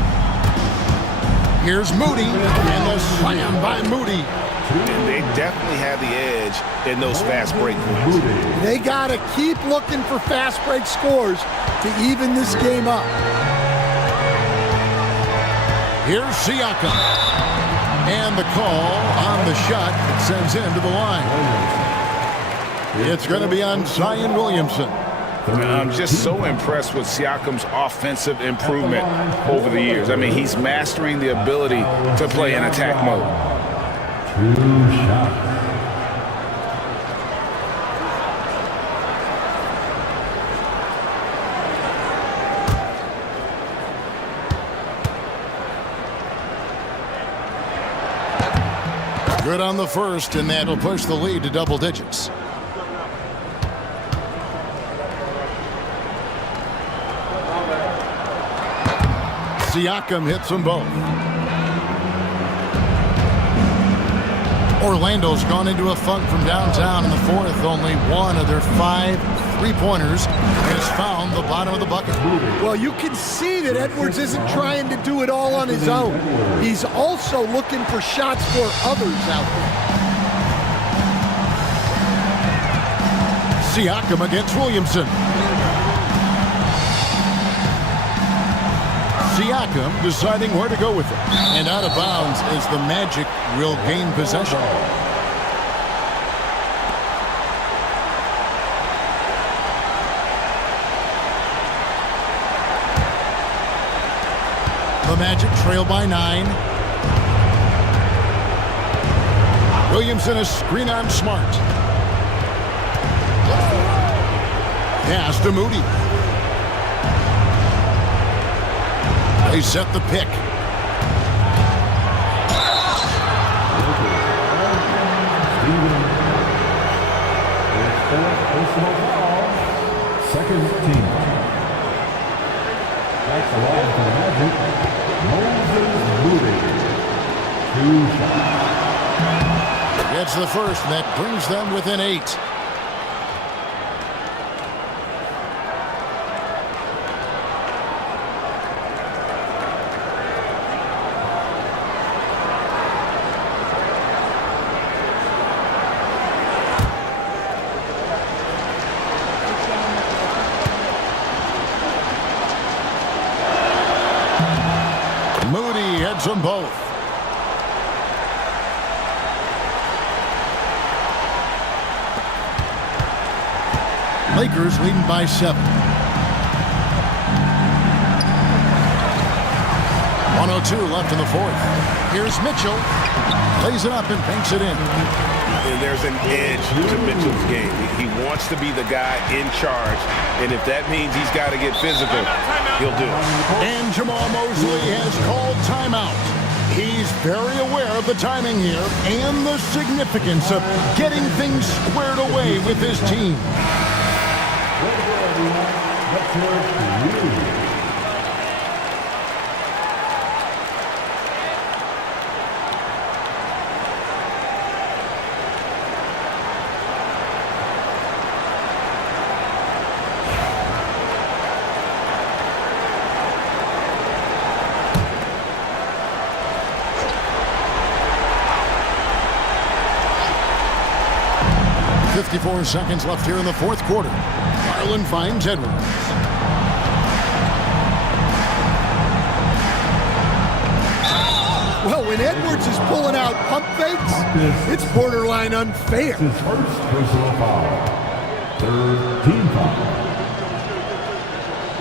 Here's Moody, and the slam by Moody. And they definitely have the edge in those fast break points. They got to keep looking for fast break scores to even this game up. Here's Siakam. And the call on the shot that sends him to the line. It's going to be on Zion Williamson. I'm just so impressed with Siakam's offensive improvement over the years. I mean, he's mastering the ability to play in attack mode. 2 shots. Good on the first, and that'll push the lead to double digits. Siakam hits them both. Orlando's gone into a funk from downtown in the fourth. Only one of their 5 3-pointers has found the bottom of the bucket. Well, you can see that Edwards isn't trying to do it all on his own. He's also looking for shots for others out there. Siakam against Williamson. Siakam deciding where to go with it. And out of bounds as the Magic will gain possession. The Magic trail by 9. Williamson a screen on Smart. Pass to Moody. They set the pick. Personal foul. Second team. That's the line for the Magic. Moses Moody. 2 shots. Gets the first, and that brings them within 8. Moody heads them both. Lakers leading by 7. 1:02 left in the fourth. Here's Mitchell. Lays it up and banks it in. And there's an edge to Mitchell's game. He wants to be the guy in charge, and if that means he's got to get physical, he'll do it. And Jamal Mosley has called timeout. He's very aware of the timing here and the significance of getting things squared away with his team. .54 seconds left here in the fourth quarter. Garland finds Edwards. Well, when Edwards is pulling out pump fakes, it's borderline unfair. His first personal foul. Third team foul.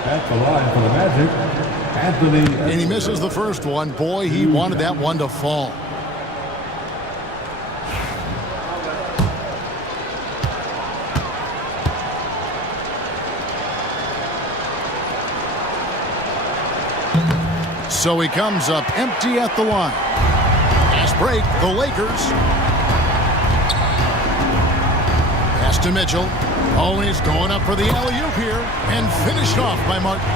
At the line for the Magic, Anthony. And he misses the first one. Boy, he wanted that one to fall. So he comes up empty at the line. Fast break, the Lakers. Pass to Mitchell. Always going up for the alley-oop here. And finished off by Martin.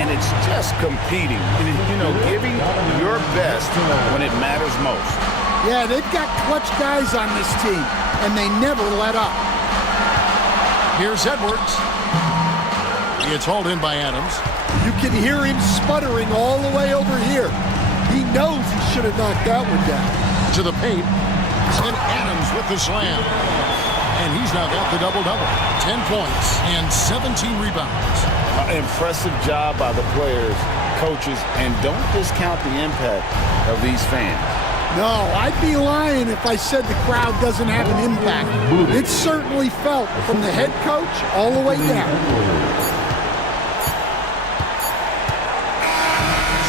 And it's just competing. You know, giving your best when it matters most. Yeah, they've got clutch guys on this team, and they never let up. Here's Edwards. It's hauled in by Adams. You can hear him sputtering all the way over here. He knows he should have knocked that one down. To the paint. And Adams with the slam. And he's now got the double-double. 10 points and 17 rebounds. Impressive job by the players, coaches, and don't discount the impact of these fans. No, I'd be lying if I said the crowd doesn't have an impact. It's certainly felt from the head coach all the way down.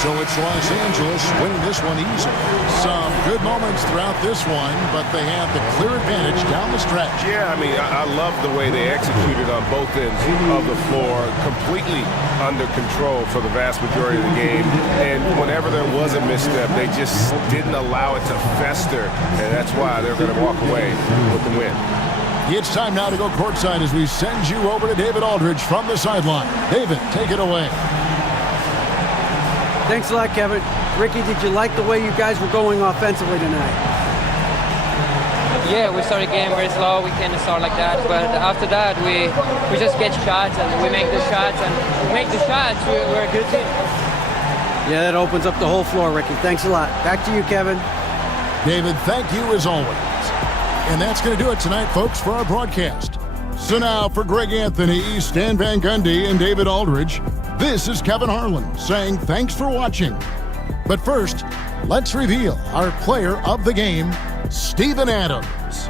So it's Los Angeles winning this one easily. Some good moments throughout this one, but they have the clear advantage down the stretch. Yeah, I mean, I love the way they executed on both ends of the floor, completely under control for the vast majority of the game. And whenever there was a misstep, they just didn't allow it to fester, and that's why they're going to walk away with the win. It's time now to go courtside as we send you over to David Aldridge from the sideline. David, take it away. Thanks a lot, Kevin. Ricky, did you like the way you guys were going offensively tonight? Yeah, we started the game very slow. We can't start like that. But after that, we just get shots and we make the shots. And we make the shots, we're a good team. Yeah, that opens up the whole floor, Ricky. Thanks a lot. Back to you, Kevin. David, thank you as always. And that's going to do it tonight, folks, for our broadcast. So now for Greg Anthony, Stan Van Gundy, and David Aldridge, this is Kevin Harlan saying thanks for watching. But first, let's reveal our player of the game, Steven Adams.